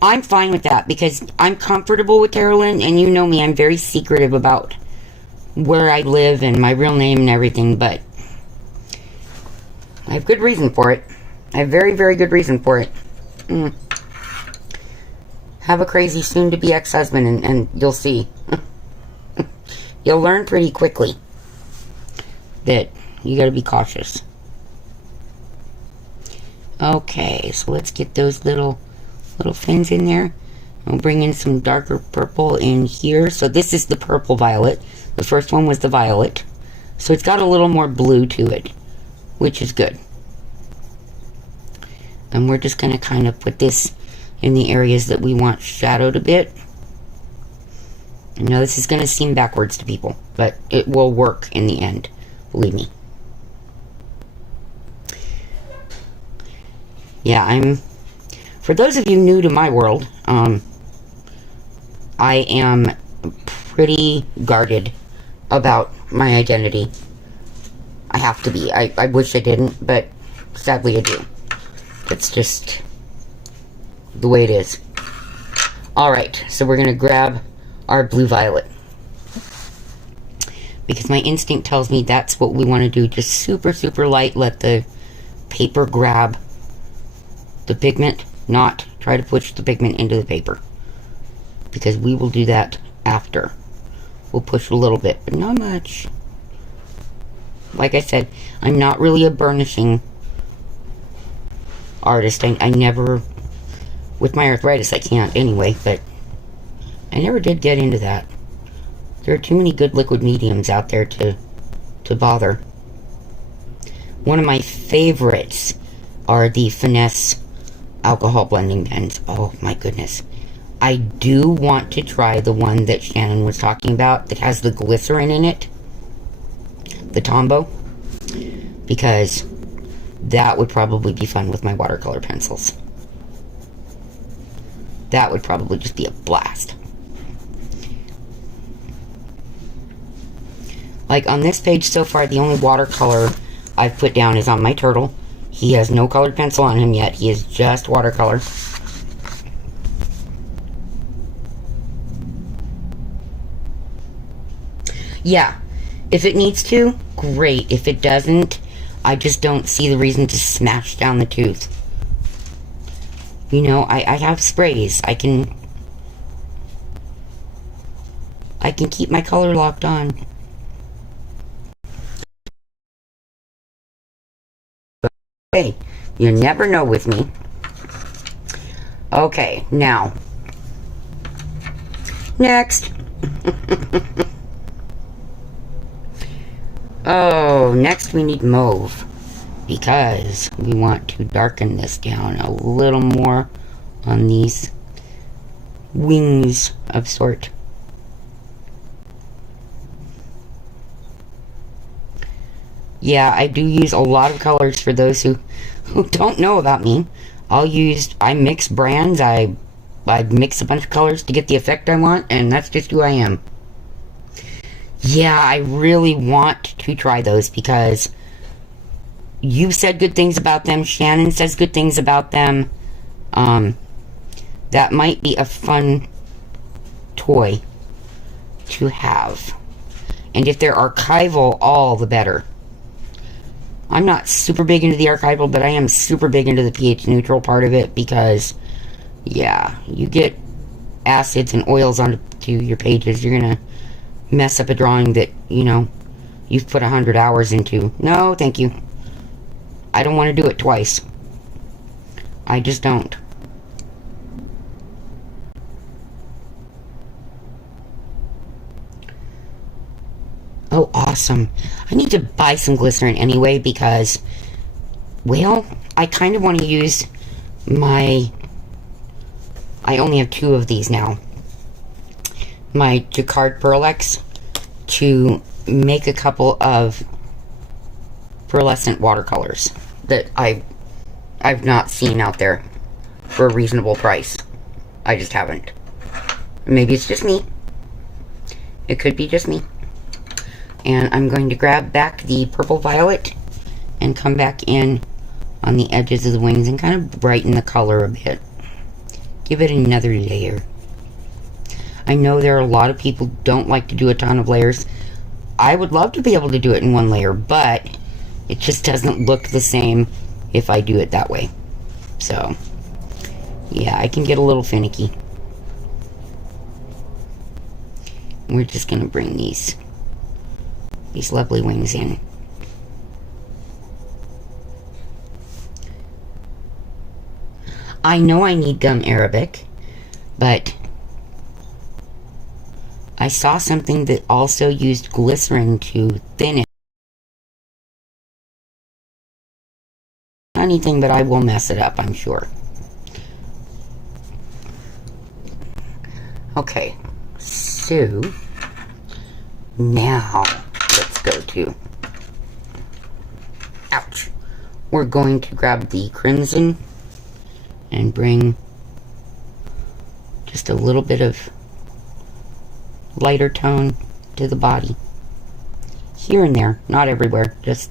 I'm fine with that because I'm comfortable with Carolyn, and you know me, I'm very secretive about where I live and my real name and everything, but I have good reason for it. I have very, very good reason for it. Have a crazy soon-to-be ex-husband, and you'll see. You'll learn pretty quickly that you gotta be cautious. Okay, so let's get those little things in there. We'll bring in some darker purple in here. So this is the purple violet. The first one was the violet. So it's got a little more blue to it, which is good. And we're just gonna kind of put this in the areas that we want shadowed a bit. I know this is going to seem backwards to people, but it will work in the end. Believe me. Yeah, for those of you new to my world, I am pretty guarded about my identity. I have to be. I wish I didn't, but sadly I do. It's just the way it is. Alright, so we're going to grab our blue violet. Because my instinct tells me that's what we want to do. Just super, super light. Let the paper grab the pigment. Not try to push the pigment into the paper. Because we will do that after. We'll push a little bit, but not much. Like I said, I'm not really a burnishing artist. I never, with my arthritis, I can't anyway, but I never did get into that. There are too many good liquid mediums out there to bother. One of my favorites are the Finesse alcohol blending pens. Oh my goodness. I do want to try the one that Shannon was talking about that has the glycerin in it. The Tombow. Because that would probably be fun with my watercolor pencils. That would probably just be a blast. Like on this page so far, the only watercolor I've put down is on my turtle. He has no colored pencil on him yet. He is just watercolor. Yeah, if it needs to, great. If it doesn't, I just don't see the reason to smash down the tooth. You know, I have sprays. I can keep my color locked on. Hey, you never know with me. Okay, now. Next. Oh, next we need mauve. Because we want to darken this down a little more on these wings of sort. Yeah, I do use a lot of colors for those who don't know about me. I mix brands, I mix a bunch of colors to get the effect I want, and that's just who I am. Yeah, I really want to try those because you've said good things about them. Shannon says good things about them. That might be a fun toy to have. And if they're archival, all the better. I'm not super big into the archival, but I am super big into the pH neutral part of it because, yeah, you get acids and oils onto your pages, you're going to mess up a drawing that, you know, you've put 100 hours into. No, thank you. I don't want to do it twice. I just don't. Oh, awesome. I need to buy some glycerin anyway because, well, I kind of want to use my... I only have 2 of these now. My Jacquard Pearlex to make a couple of pearlescent watercolors that I've not seen out there for a reasonable price. I just haven't. Maybe it's just me. It could be just me. And I'm going to grab back the purple violet and come back in on the edges of the wings and kind of brighten the color a bit. Give it another layer. I know there are a lot of people who don't like to do a ton of layers. I would love to be able to do it in one layer, but it just doesn't look the same if I do it that way. So, yeah, I can get a little finicky. We're just going to bring these lovely wings in. I know I need gum arabic, but I saw something that also used glycerin to thin it. Anything, but I will mess it up, I'm sure. Okay, so now let's go to, ouch, we're going to grab the crimson and bring just a little bit of lighter tone to the body. Here and there, not everywhere, just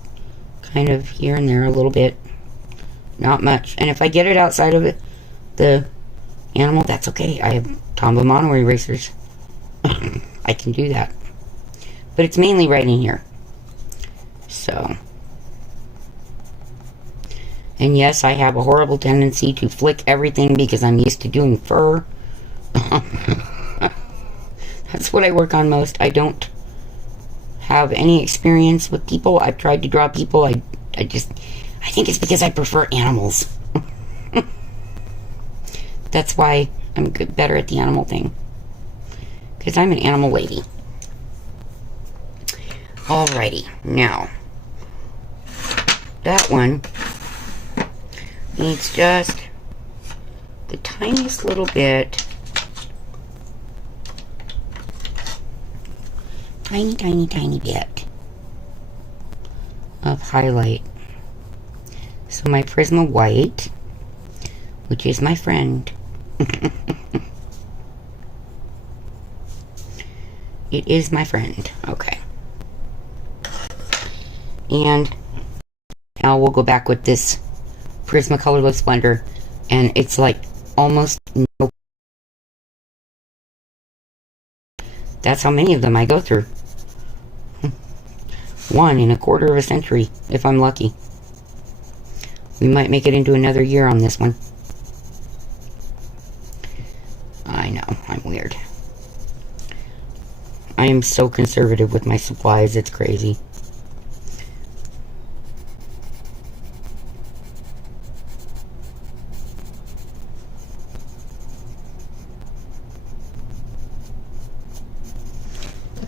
kind of here and there a little bit. Not much. And if I get it outside of it, the animal, that's okay. I have Tombow mono erasers. I can do that. But it's mainly right in here. So. And yes, I have a horrible tendency to flick everything because I'm used to doing fur. That's what I work on most. I don't have any experience with people. I've tried to draw people. I think it's because I prefer animals. That's why I'm better at the animal thing. Because I'm an animal lady. Alrighty, now that one needs just the tiniest little bit, tiny bit of highlight. So my Prisma White, which is my friend, it is my friend. Okay. And now we'll go back with this Prismacolor Splendor, and it's like almost no. That's how many of them I go through. One in a quarter of a century, if I'm lucky. We might make it into another year on this one. I know, I'm weird. I am so conservative with my supplies, it's crazy.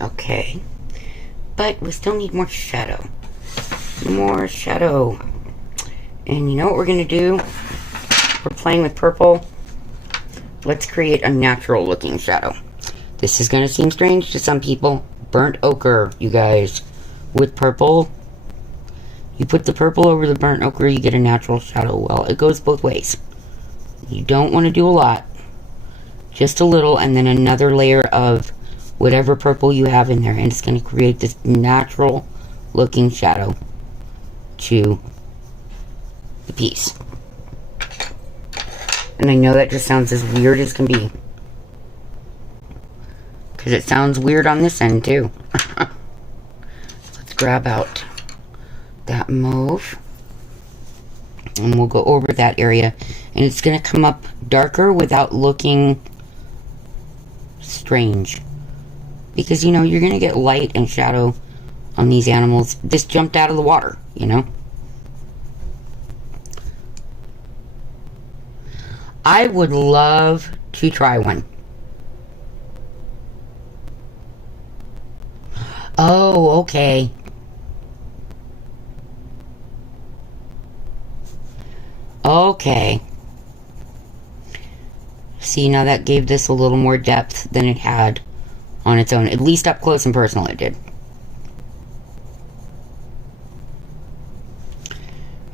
Okay. But we still need more shadow. More shadow. And you know what we're going to do? We're playing with purple. Let's create a natural looking shadow. This is going to seem strange to some people. Burnt ochre, you guys. With purple. You put the purple over the burnt ochre, you get a natural shadow. Well, it goes both ways. You don't want to do a lot. Just a little, and then another layer of whatever purple you have in there. And it's going to create this natural looking shadow to the piece. And I know that just sounds as weird as can be. Because it sounds weird on this end too. Let's grab out that mauve. And we'll go over that area. And it's going to come up darker without looking strange. Because, you know, you're going to get light and shadow on these animals. This jumped out of the water, you know. I would love to try one. Oh, okay. Okay. See, now that gave this a little more depth than it had on its own. At least up close and personal it did.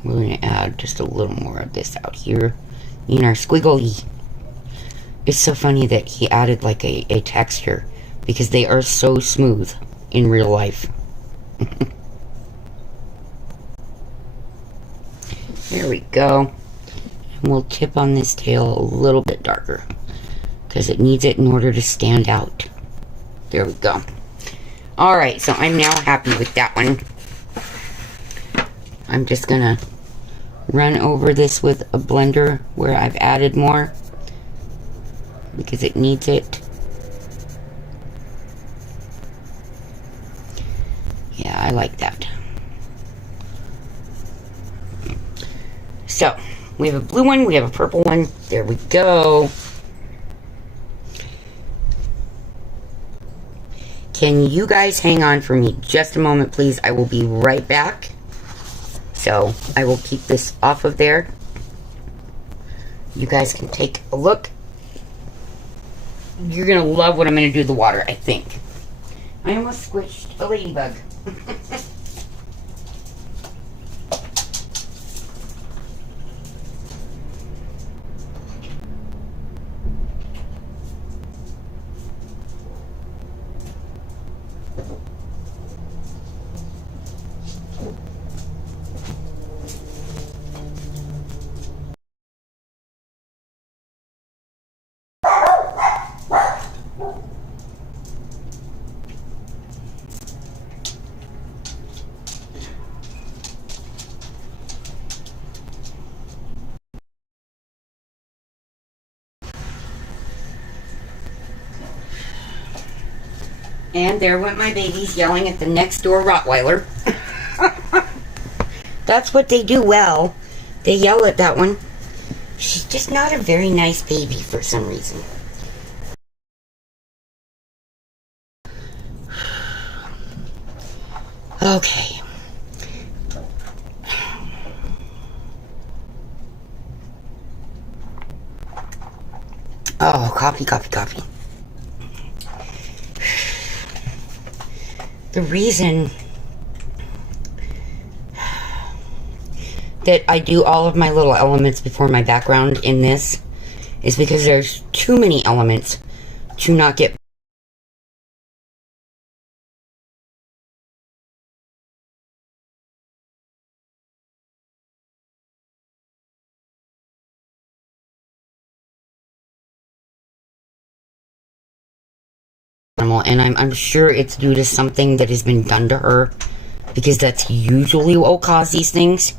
We're going to add just a little more of this out here in our squiggly. It's so funny that he added like a texture because they are so smooth in real life. There we go. And we'll tip on this tail a little bit darker because it needs it in order to stand out. There we go. Alright, so I'm now happy with that one. I'm just gonna run over this with a blender where I've added more because it needs it. Yeah, I like that. So, we have a blue one, we have a purple one. There we go. Can you guys hang on for me just a moment, please? I will be right back. So, I will keep this off of there. You guys can take a look. You're gonna love what I'm gonna do to the water, I think. I almost squished a ladybug. And there went my babies yelling at the next door Rottweiler. That's what they do well. They yell at that one. She's just not a very nice baby for some reason. Okay. Oh, coffee. The reason that I do all of my little elements before my background in this is because there's too many elements to not get and I'm sure it's due to something that has been done to her, because that's usually what will cause these things.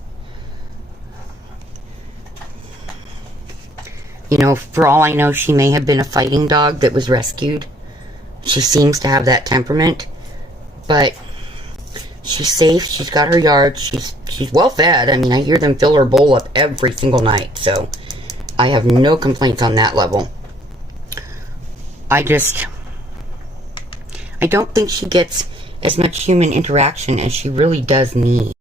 You know, for all I know, she may have been a fighting dog that was rescued. She seems to have that temperament, but she's safe. She's got her yard. She's well fed. I mean, I hear them fill her bowl up every single night, so I have no complaints on that level. I don't think she gets as much human interaction as she really does need.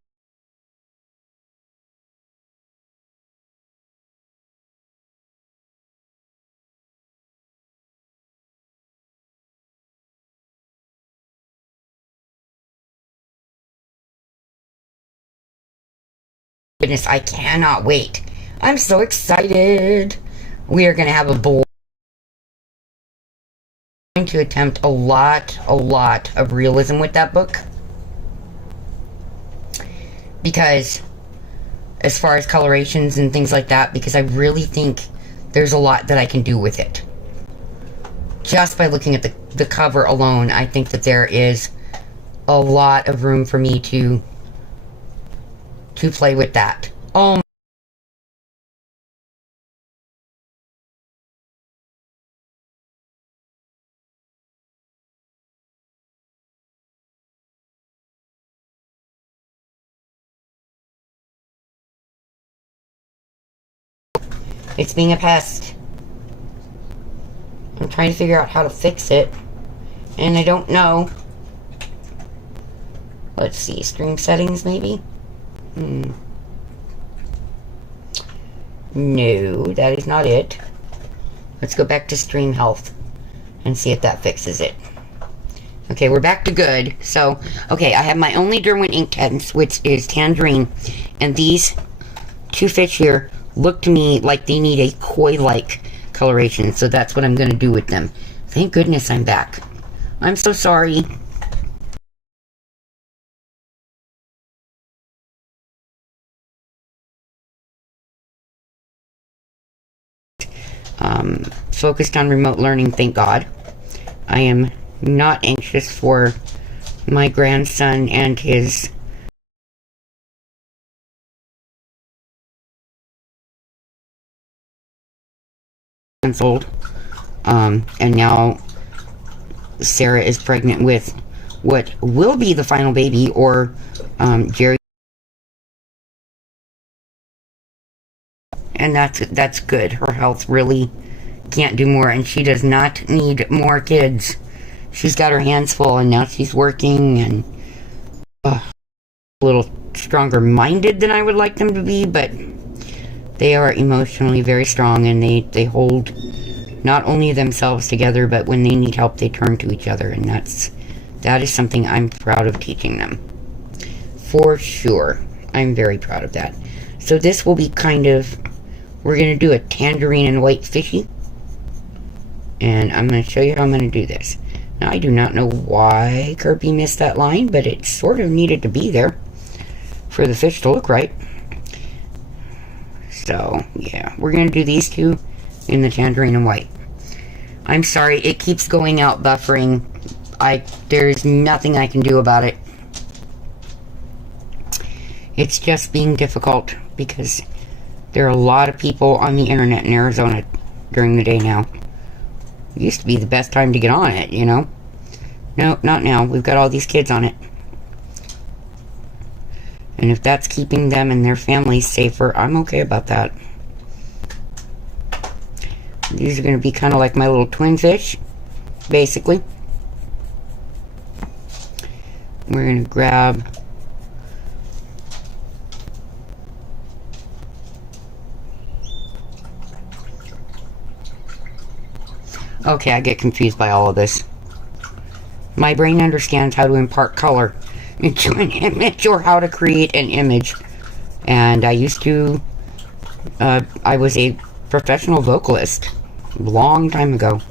Goodness, I cannot wait. I'm so excited. We are going to have a ball. I'm going to attempt a lot of realism with that book. Because, as far as colorations and things like that, because I really think there's a lot that I can do with it. Just by looking at the cover alone, I think that there is a lot of room for me to play with that. It's being a pest. I'm trying to figure out how to fix it, and I don't know. Let's see, stream settings maybe? No, that is not it. Let's go back to stream health and see if that fixes it. Okay, we're back to good. So, okay, I have my only Derwent ink tints, which is tangerine, and these two fish here look to me like they need a koi-like coloration, so that's what I'm going to do with them. Thank goodness I'm back. I'm so sorry. Focused on remote learning, thank God. I am not anxious for my grandson and his old. And now Sarah is pregnant with what will be the final baby, or Jerry. And that's good. Her health really can't do more, and she does not need more kids. She's got her hands full, and now she's working, and a little stronger minded than I would like them to be, but they are emotionally very strong, and they hold not only themselves together, but when they need help, they turn to each other. And that is something I'm proud of teaching them. For sure. I'm very proud of that. So this will be kind of, we're going to do a tangerine and white fishy. And I'm going to show you how I'm going to do this. Now, I do not know why Kirby missed that line, but it sort of needed to be there for the fish to look right. So, yeah, we're going to do these two in the tangerine and white. I'm sorry, it keeps going out buffering. There's nothing I can do about it. It's just being difficult because there are a lot of people on the internet in Arizona during the day now. It used to be the best time to get on it, you know? No, not now. We've got all these kids on it. And if that's keeping them and their families safer, I'm okay about that. These are going to be kind of like my little twin fish, basically. We're going to grab... Okay, I get confused by all of this. My brain understands how to impart color into an image or how to create an image. And I used to... I was a professional vocalist a long time ago.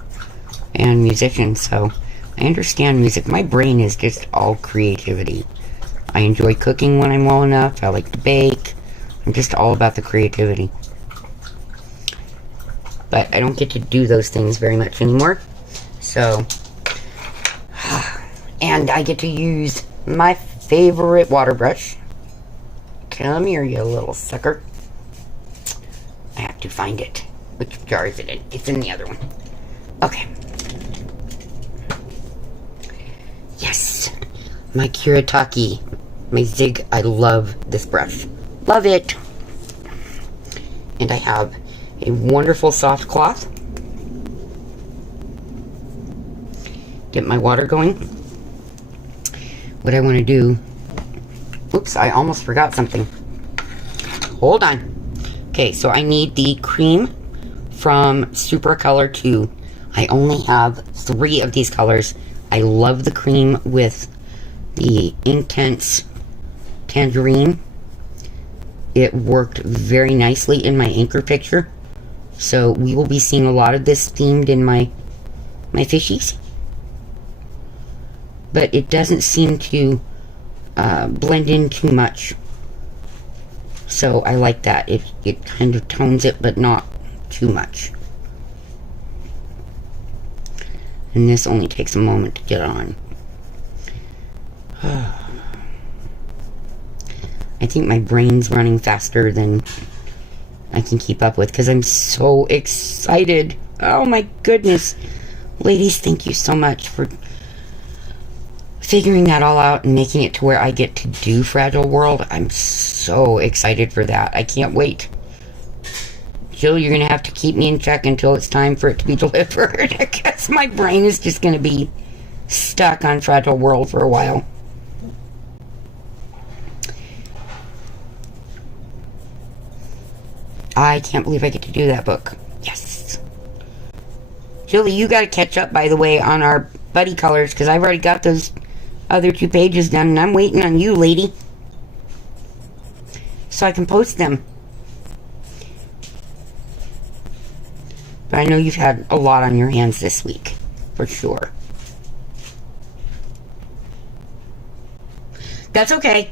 And musician, so I understand music. My brain is just all creativity. I enjoy cooking when I'm well enough. I like to bake. I'm just all about the creativity. But I don't get to do those things very much anymore. So... And I get to use my favorite water brush. Come here, you little sucker. I have to find it. Which jar is it in? It's in the other one. Okay. Yes. My Kiritaki. My Zig. I love this brush. Love it. And I have a wonderful soft cloth. Get my water going. What I want to do... Oops, I almost forgot something. Hold on. Okay, so I need the cream from Super Color 2. I only have 3 of these colors. I love the cream with the Intense Tangerine. It worked very nicely in my anchor picture. So we will be seeing a lot of this themed in my fishies. But it doesn't seem to blend in too much. So I like that. It kind of tones it, but not too much. And this only takes a moment to get on. I think my brain's running faster than I can keep up with because I'm so excited. Oh my goodness. Ladies, thank you so much for figuring that all out and making it to where I get to do Fragile World. I'm so excited for that. I can't wait. Jill, you're going to have to keep me in check until it's time for it to be delivered. I guess my brain is just going to be stuck on Fragile World for a while. I can't believe I get to do that book. Yes. Jilly, you got to catch up, by the way, on our buddy colors, because I've already got those other 2 pages done, and I'm waiting on you, lady, so I can post them. But I know you've had a lot on your hands this week, for sure. That's okay.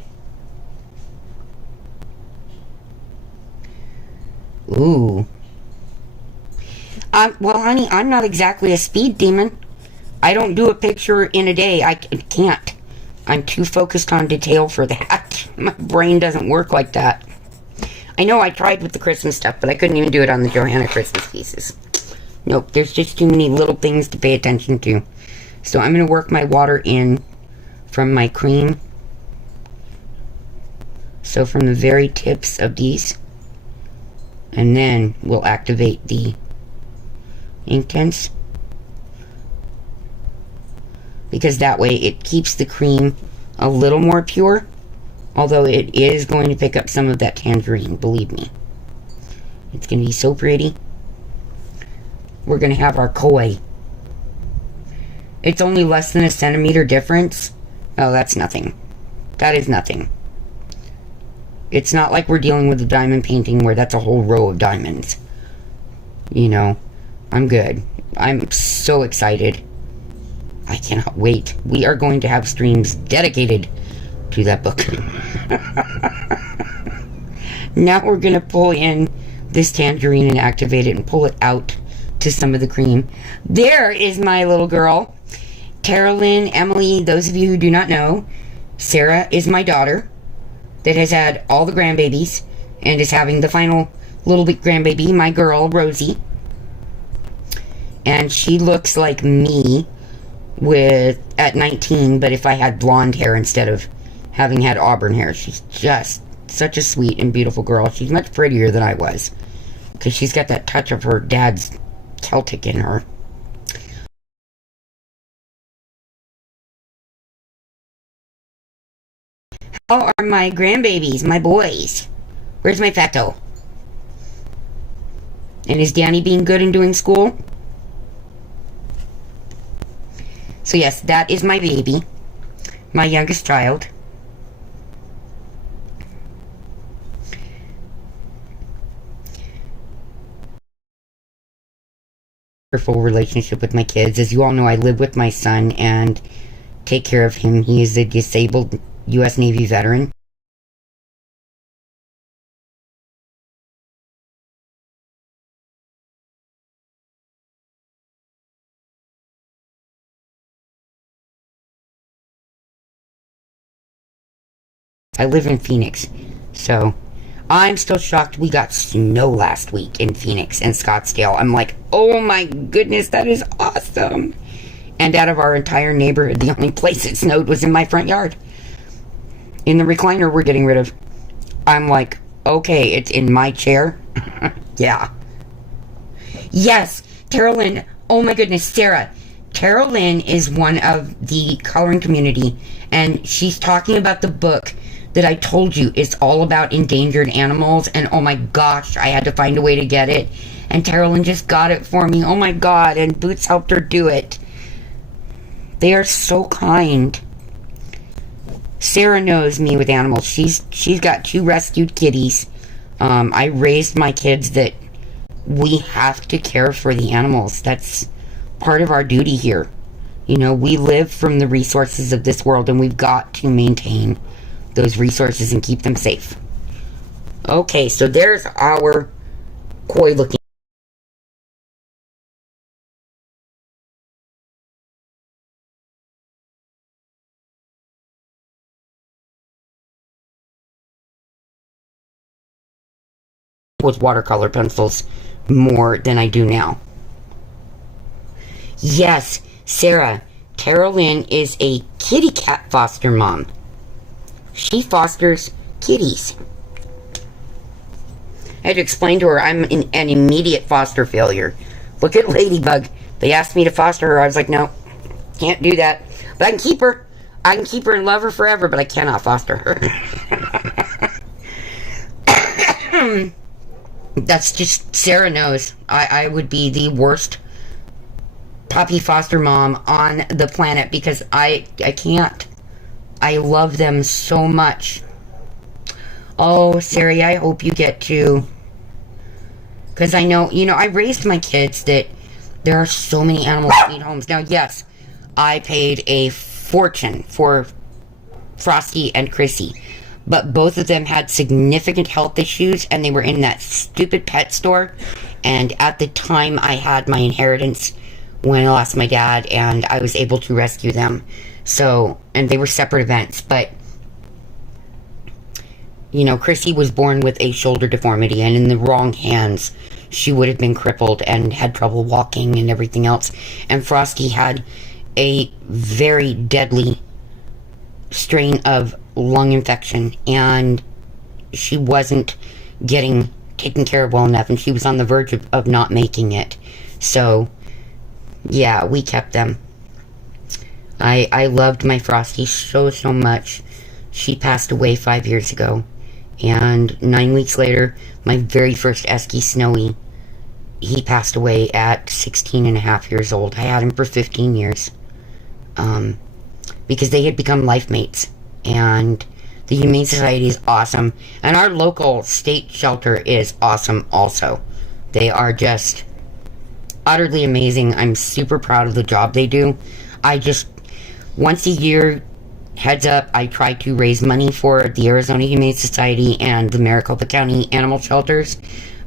Ooh. Well, honey, I'm not exactly a speed demon. I don't do a picture in a day. I can't. I'm too focused on detail for that. My brain doesn't work like that. I know I tried with the Christmas stuff, but I couldn't even do it on the Johanna Christmas pieces. Nope, there's just too many little things to pay attention to. So I'm going to work my water in from my cream. So from the very tips of these. And then we'll activate the Intense. Because that way it keeps the cream a little more pure. Although it is going to pick up some of that tangerine, believe me. It's going to be so pretty. we're going to have our koi. It's only less than a centimeter difference. Oh, that's nothing. That is nothing. It's not like we're dealing with a diamond painting where that's a whole row of diamonds. You know, I'm good. I'm so excited. I cannot wait. We are going to have streams dedicated to that book. Now we're going to pull in this tangerine and activate it and pull it out to some of the cream. There is my little girl. Carolyn, Emily, those of you who do not know, Sarah is my daughter that has had all the grandbabies and is having the final little bit grandbaby, my girl, Rosie. And she looks like me at 19, but if I had blonde hair instead of having had auburn hair. She's just such a sweet and beautiful girl. She's much prettier than I was, because she's got that touch of her dad's Celtic in her. How are my grandbabies, my boys? Where's my fatto? And is Danny being good and doing school? So yes, that is my baby, my youngest child. Wonderful relationship with my kids. As you all know, I live with my son and take care of him. He is a disabled U.S. Navy veteran. I live in Phoenix, so I'm still shocked we got snow last week in Phoenix and Scottsdale. I'm like, oh my goodness, that is awesome. And out of our entire neighborhood, the only place it snowed was in my front yard. In the recliner we're getting rid of. I'm like, okay, it's in my chair. Yeah. Yes, Carolyn, oh my goodness, Sarah. Carolyn is one of the coloring community, and she's talking about the book that I told you is all about endangered animals, and oh my gosh, I had to find a way to get it, and Carolyn just got it for me. Oh my god, and Boots helped her do it. They are so kind. Sarah knows me with animals. She's got 2 rescued kitties. I raised my kids that we have to care for the animals. That's part of our duty here. You know, we live from the resources of this world, and we've got to maintain those resources and keep them safe. Okay, so there's our koi looking with watercolor pencils more than I do now. Yes, Sarah, Carolyn is a kitty cat foster mom. She fosters kitties. I had to explain to her I'm an immediate foster failure. Look at Ladybug. They asked me to foster her. I was like, no, can't do that. But I can keep her. I can keep her and love her forever, but I cannot foster her. That's just, Sarah knows. I would be the worst puppy foster mom on the planet because I can't. I love them so much. Oh, Sari, I hope you get to. Because I know, I raised my kids that there are so many animal sweet homes. Now, yes, I paid a fortune for Frosty and Chrissy. But both of them had significant health issues, and they were in that stupid pet store. And at the time, I had my inheritance when I lost my dad, and I was able to rescue them. So, and they were separate events, but, Chrissy was born with a shoulder deformity, and in the wrong hands, she would have been crippled and had trouble walking and everything else. And Frosty had a very deadly strain of lung infection, and she wasn't getting taken care of well enough, and she was on the verge of not making it. So, yeah, we kept them. I loved my Frosty so much. She passed away 5 years ago. And 9 weeks later, my very first Eskie Snowy he passed away at 16 and a half years old. I had him for 15 years. Because they had become life mates. And the Humane Society is awesome. And our local state shelter is awesome also. They are just utterly amazing. I'm super proud of the job they do. I just, once a year, heads up, I try to raise money for the Arizona Humane Society and the Maricopa County animal shelters,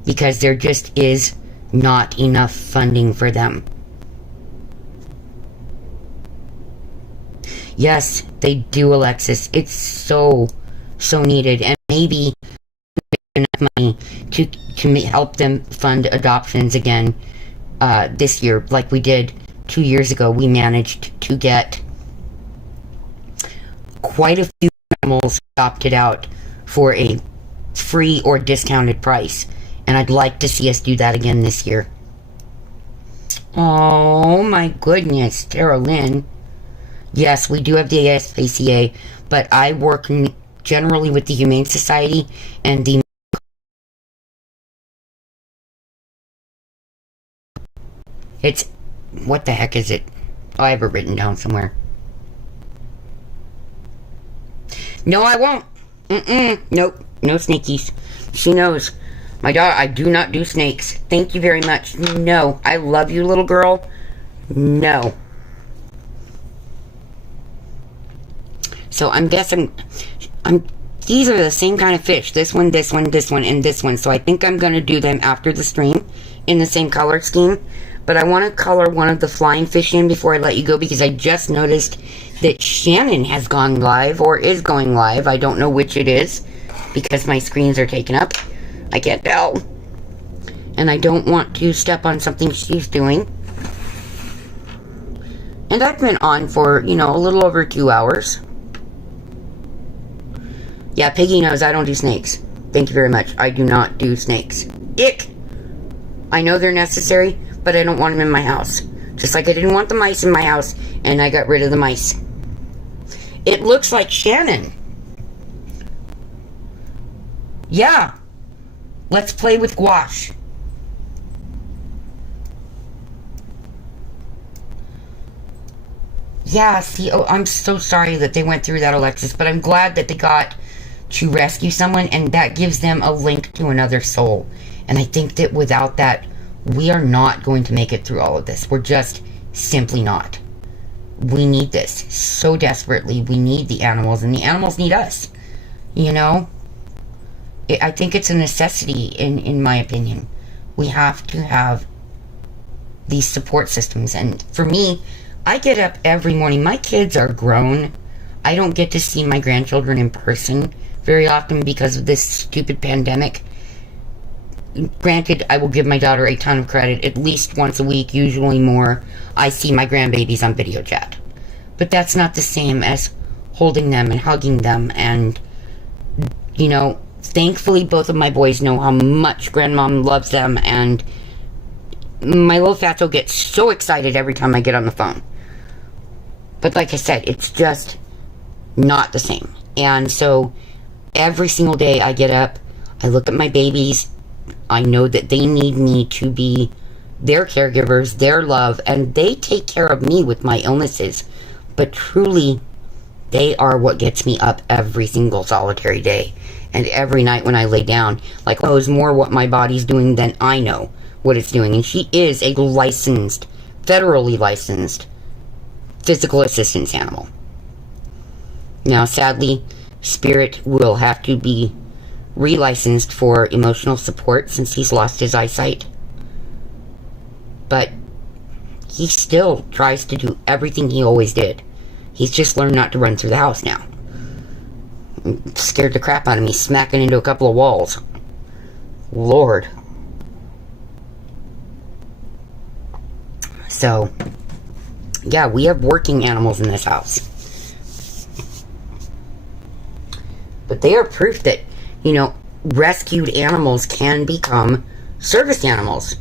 because there just is not enough funding for them. Yes, they do, Alexis. It's so needed, and maybe enough money to help them fund adoptions again this year, like we did 2 years ago. We managed to get quite a few animals adopted out for a free or discounted price, and I'd like to see us do that again this year. Oh my goodness, Tara Lynn. Yes, we do have the ASPCA, but I work generally with the Humane Society and the... It's... What the heck is it? Oh, I have it written down somewhere. No, I won't. Nope. No snakies. She knows. My daughter, I do not do snakes. Thank you very much. No. I love you, little girl. No. So I'm guessing, these are the same kind of fish. This one, this one, this one, and this one. So I think I'm going to do them after the stream in the same color scheme. But I want to color one of the flying fish in before I let you go, because I just noticed that Shannon has gone live, or is going live. I don't know which it is, because my screens are taken up. I can't tell. And I don't want to step on something she's doing. And I've been on for, a little over 2 hours. Yeah, Piggy knows I don't do snakes. Thank you very much. I do not do snakes. Ick! I know they're necessary, but I don't want them in my house. Just like I didn't want the mice in my house, and I got rid of the mice. It looks like Shannon. Yeah. Let's play with gouache. Yeah, see, I'm so sorry that they went through that, Alexis, but I'm glad that they got to rescue someone, and that gives them a link to another soul. And I think that without that, we are not going to make it through all of this. We're just simply not. We need this so desperately. We need the animals, and the animals need us. I think it's a necessity, in my opinion. We have to have these support systems. And for me, I get up every morning. My kids are grown. I don't get to see my grandchildren in person very often because of this stupid pandemic. Granted, I will give my daughter a ton of credit. At least once a week, usually more, I see my grandbabies on video chat. But that's not the same as holding them and hugging them. And, thankfully both of my boys know how much grandmom loves them. And my little fatso gets so excited every time I get on the phone. But like I said, it's just not the same. And so every single day I get up, I look at my babies. I know that they need me to be their caregivers, their love, and they take care of me with my illnesses. But truly, they are what gets me up every single solitary day. And every night when I lay down, like, knows more what my body's doing than I know what it's doing. And she is a licensed, federally licensed physical assistance animal. Now, sadly, Spirit will have to be relicensed for emotional support since he's lost his eyesight. But he still tries to do everything he always did. He's just learned not to run through the house now. It scared the crap out of me, smacking into a couple of walls. Lord. So, yeah, we have working animals in this house. But they are proof that, rescued animals can become service animals.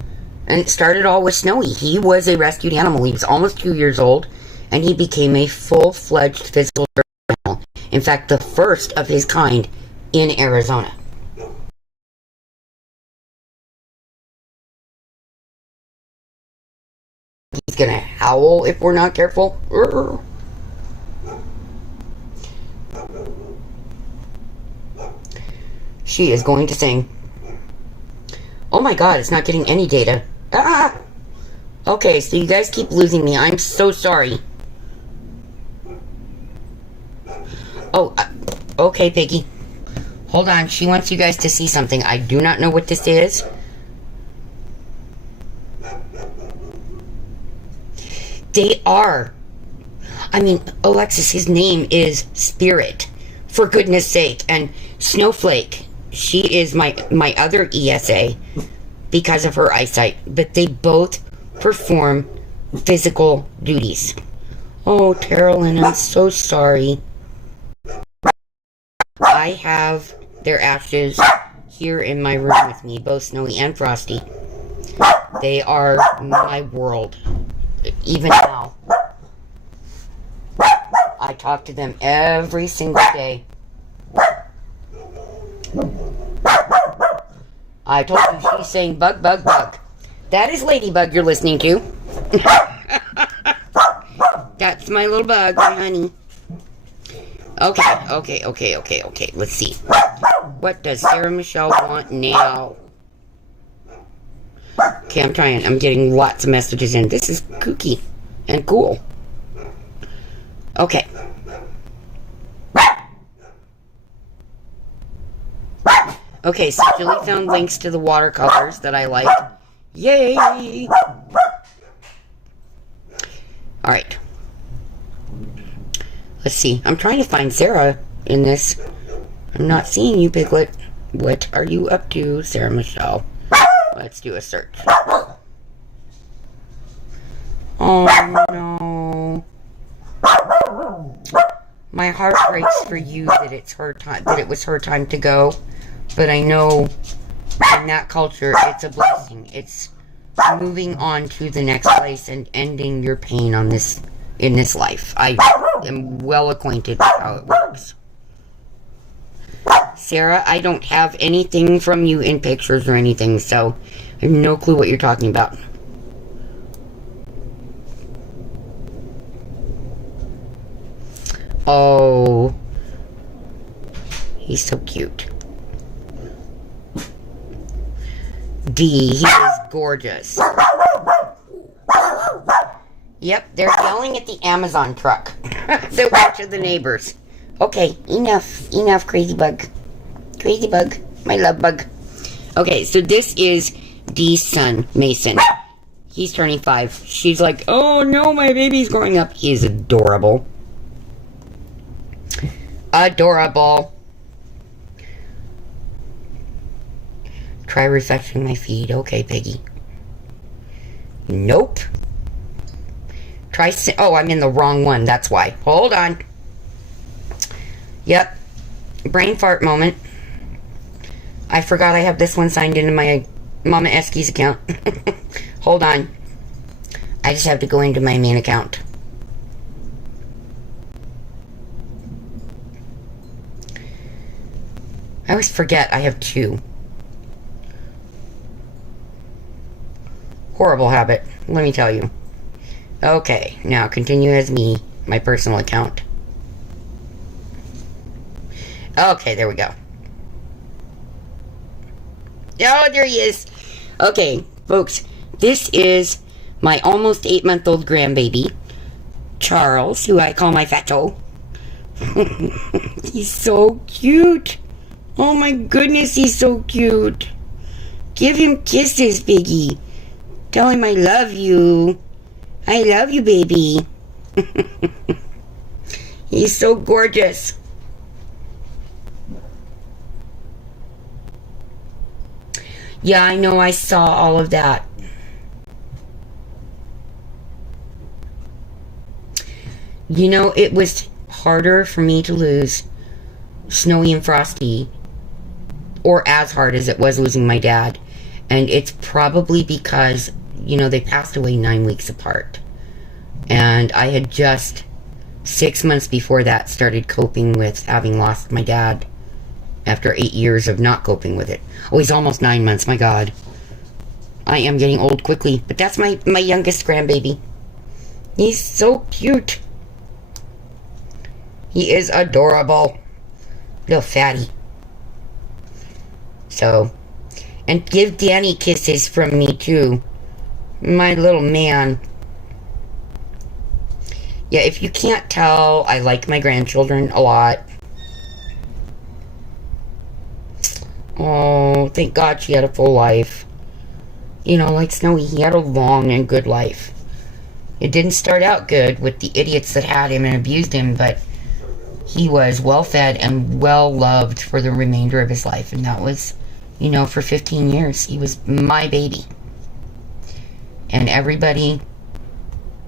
And it started all with Snowy. He was a rescued animal. He was almost 2 years old, and he became a full-fledged physical service animal. In fact, the first of his kind in Arizona. he's gonna howl if we're not careful. She is going to sing. Oh my god, it's not getting any data. Ah! Okay, so you guys keep losing me. I'm so sorry. Oh, okay, Piggy. Hold on, she wants you guys to see something. I do not know what this is. They are. I mean, Alexis, his name is Spirit. For goodness sake. And Snowflake, she is my other ESA because of her eyesight. But they both perform physical duties. Oh, Carolyn, I'm so sorry. I have their ashes here in my room with me, both Snowy and Frosty. They are my world, even now. I talk to them every single day. I told you she's saying bug, bug, bug. That is Ladybug you're listening to. That's my little bug, my honey. Okay. Let's see. What does Sarah Michelle want now? Okay, I'm trying. I'm getting lots of messages in. This is kooky and cool. Okay. Okay, so Julie found links to the watercolors that I like. Yay! Alright. Let's see. I'm trying to find Sarah in this. I'm not seeing you, Piglet. What are you up to, Sarah Michelle? Let's do a search. Oh, no. My heart breaks for you that it's her time, that it was her time to go. But I know in that culture, it's a blessing. It's moving on to the next place and ending your pain on this, in this life. I am well acquainted with how it works. Sarah, I don't have anything from you in pictures or anything, so I have no clue what you're talking about. Oh, he's so cute. D, he is gorgeous. Yep, they're yelling at the Amazon truck. They're watching the neighbors. Okay, enough, crazy bug. Crazy bug, my love bug. Okay, so this is Dee's son, Mason. He's turning 5. She's like, oh no, my baby's growing up. He is adorable. Adorable. Try refreshing my feed. Okay, Piggy. Nope. Try... Oh, I'm in the wrong one. That's why. Hold on. Yep. Brain fart moment. I forgot I have this one signed into my Mama Eskies account. Hold on. I just have to go into my main account. I always forget I have 2. Horrible habit, let me tell you. Okay, now continue as me, my personal account. Okay, there we go. Oh, there he is. Okay, folks, this is my almost 8-month-old grandbaby, Charles, who I call my fatto. He's so cute. Oh my goodness, he's so cute. Give him kisses, Piggy. Tell him I love you. I love you, baby. He's so gorgeous. Yeah, I know, I saw all of that. You know, it was harder for me to lose Snowy and Frosty, or as hard as it was losing my dad. And it's probably because, you know, they passed away 9 weeks apart. And I had just 6 months before that started coping with having lost my dad after 8 years of not coping with it. Oh, he's almost 9 months, my God. I am getting old quickly, but that's my youngest grandbaby. He's so cute. He is adorable. Little fatty. So, and give Danny kisses from me too. My little man. Yeah, if you can't tell, I like my grandchildren a lot. Oh, thank God she had a full life. You know, like Snowy, he had a long and good life. It didn't start out good with the idiots that had him and abused him, but he was well fed and well loved for the remainder of his life. And that was, you know, for 15 years. He was my baby. And everybody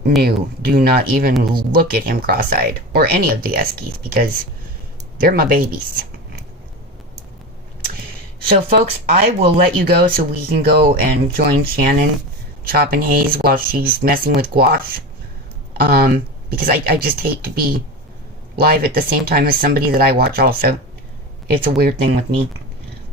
knew, do not even look at him cross-eyed, or any of the Eskies, because they're my babies. So folks, I will let you go so we can go and join Shannon chopping haze while she's messing with gouache. Because I just hate to be live at the same time as somebody that I watch also. It's a weird thing with me.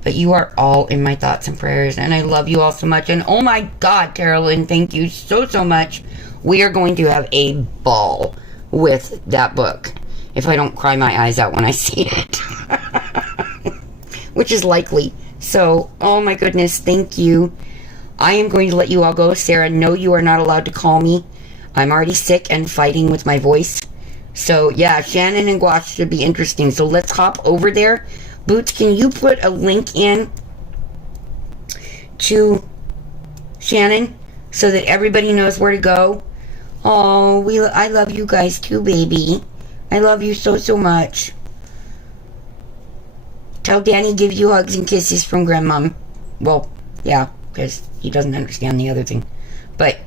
But you are all in my thoughts and prayers, and I love you all so much. And oh my God, Carolyn, thank you so much. We are going to have a ball with that book. If I don't cry my eyes out when I see it. Which is likely. So, oh my goodness, thank you. I am going to let you all go. Sarah, no, you are not allowed to call me. I'm already sick and fighting with my voice. So, yeah, Shannon and Gouache should be interesting. So let's hop over there. Boots, can you put a link in to Shannon so that everybody knows where to go? Oh, I love you guys too, baby. I love you so much. Tell Danny gives you hugs and kisses from Grandmom. Well, yeah, because he doesn't understand the other thing. But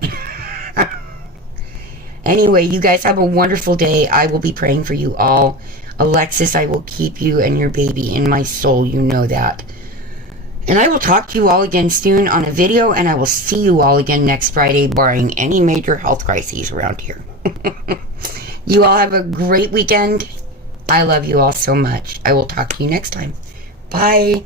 anyway, you guys have a wonderful day. I will be praying for you all. Alexis, I will keep you and your baby in my soul. You know that. And I will talk to you all again soon on a video, and I will see you all again next Friday, barring any major health crises around here. You all have a great weekend. I love you all so much. I will talk to you next time. Bye.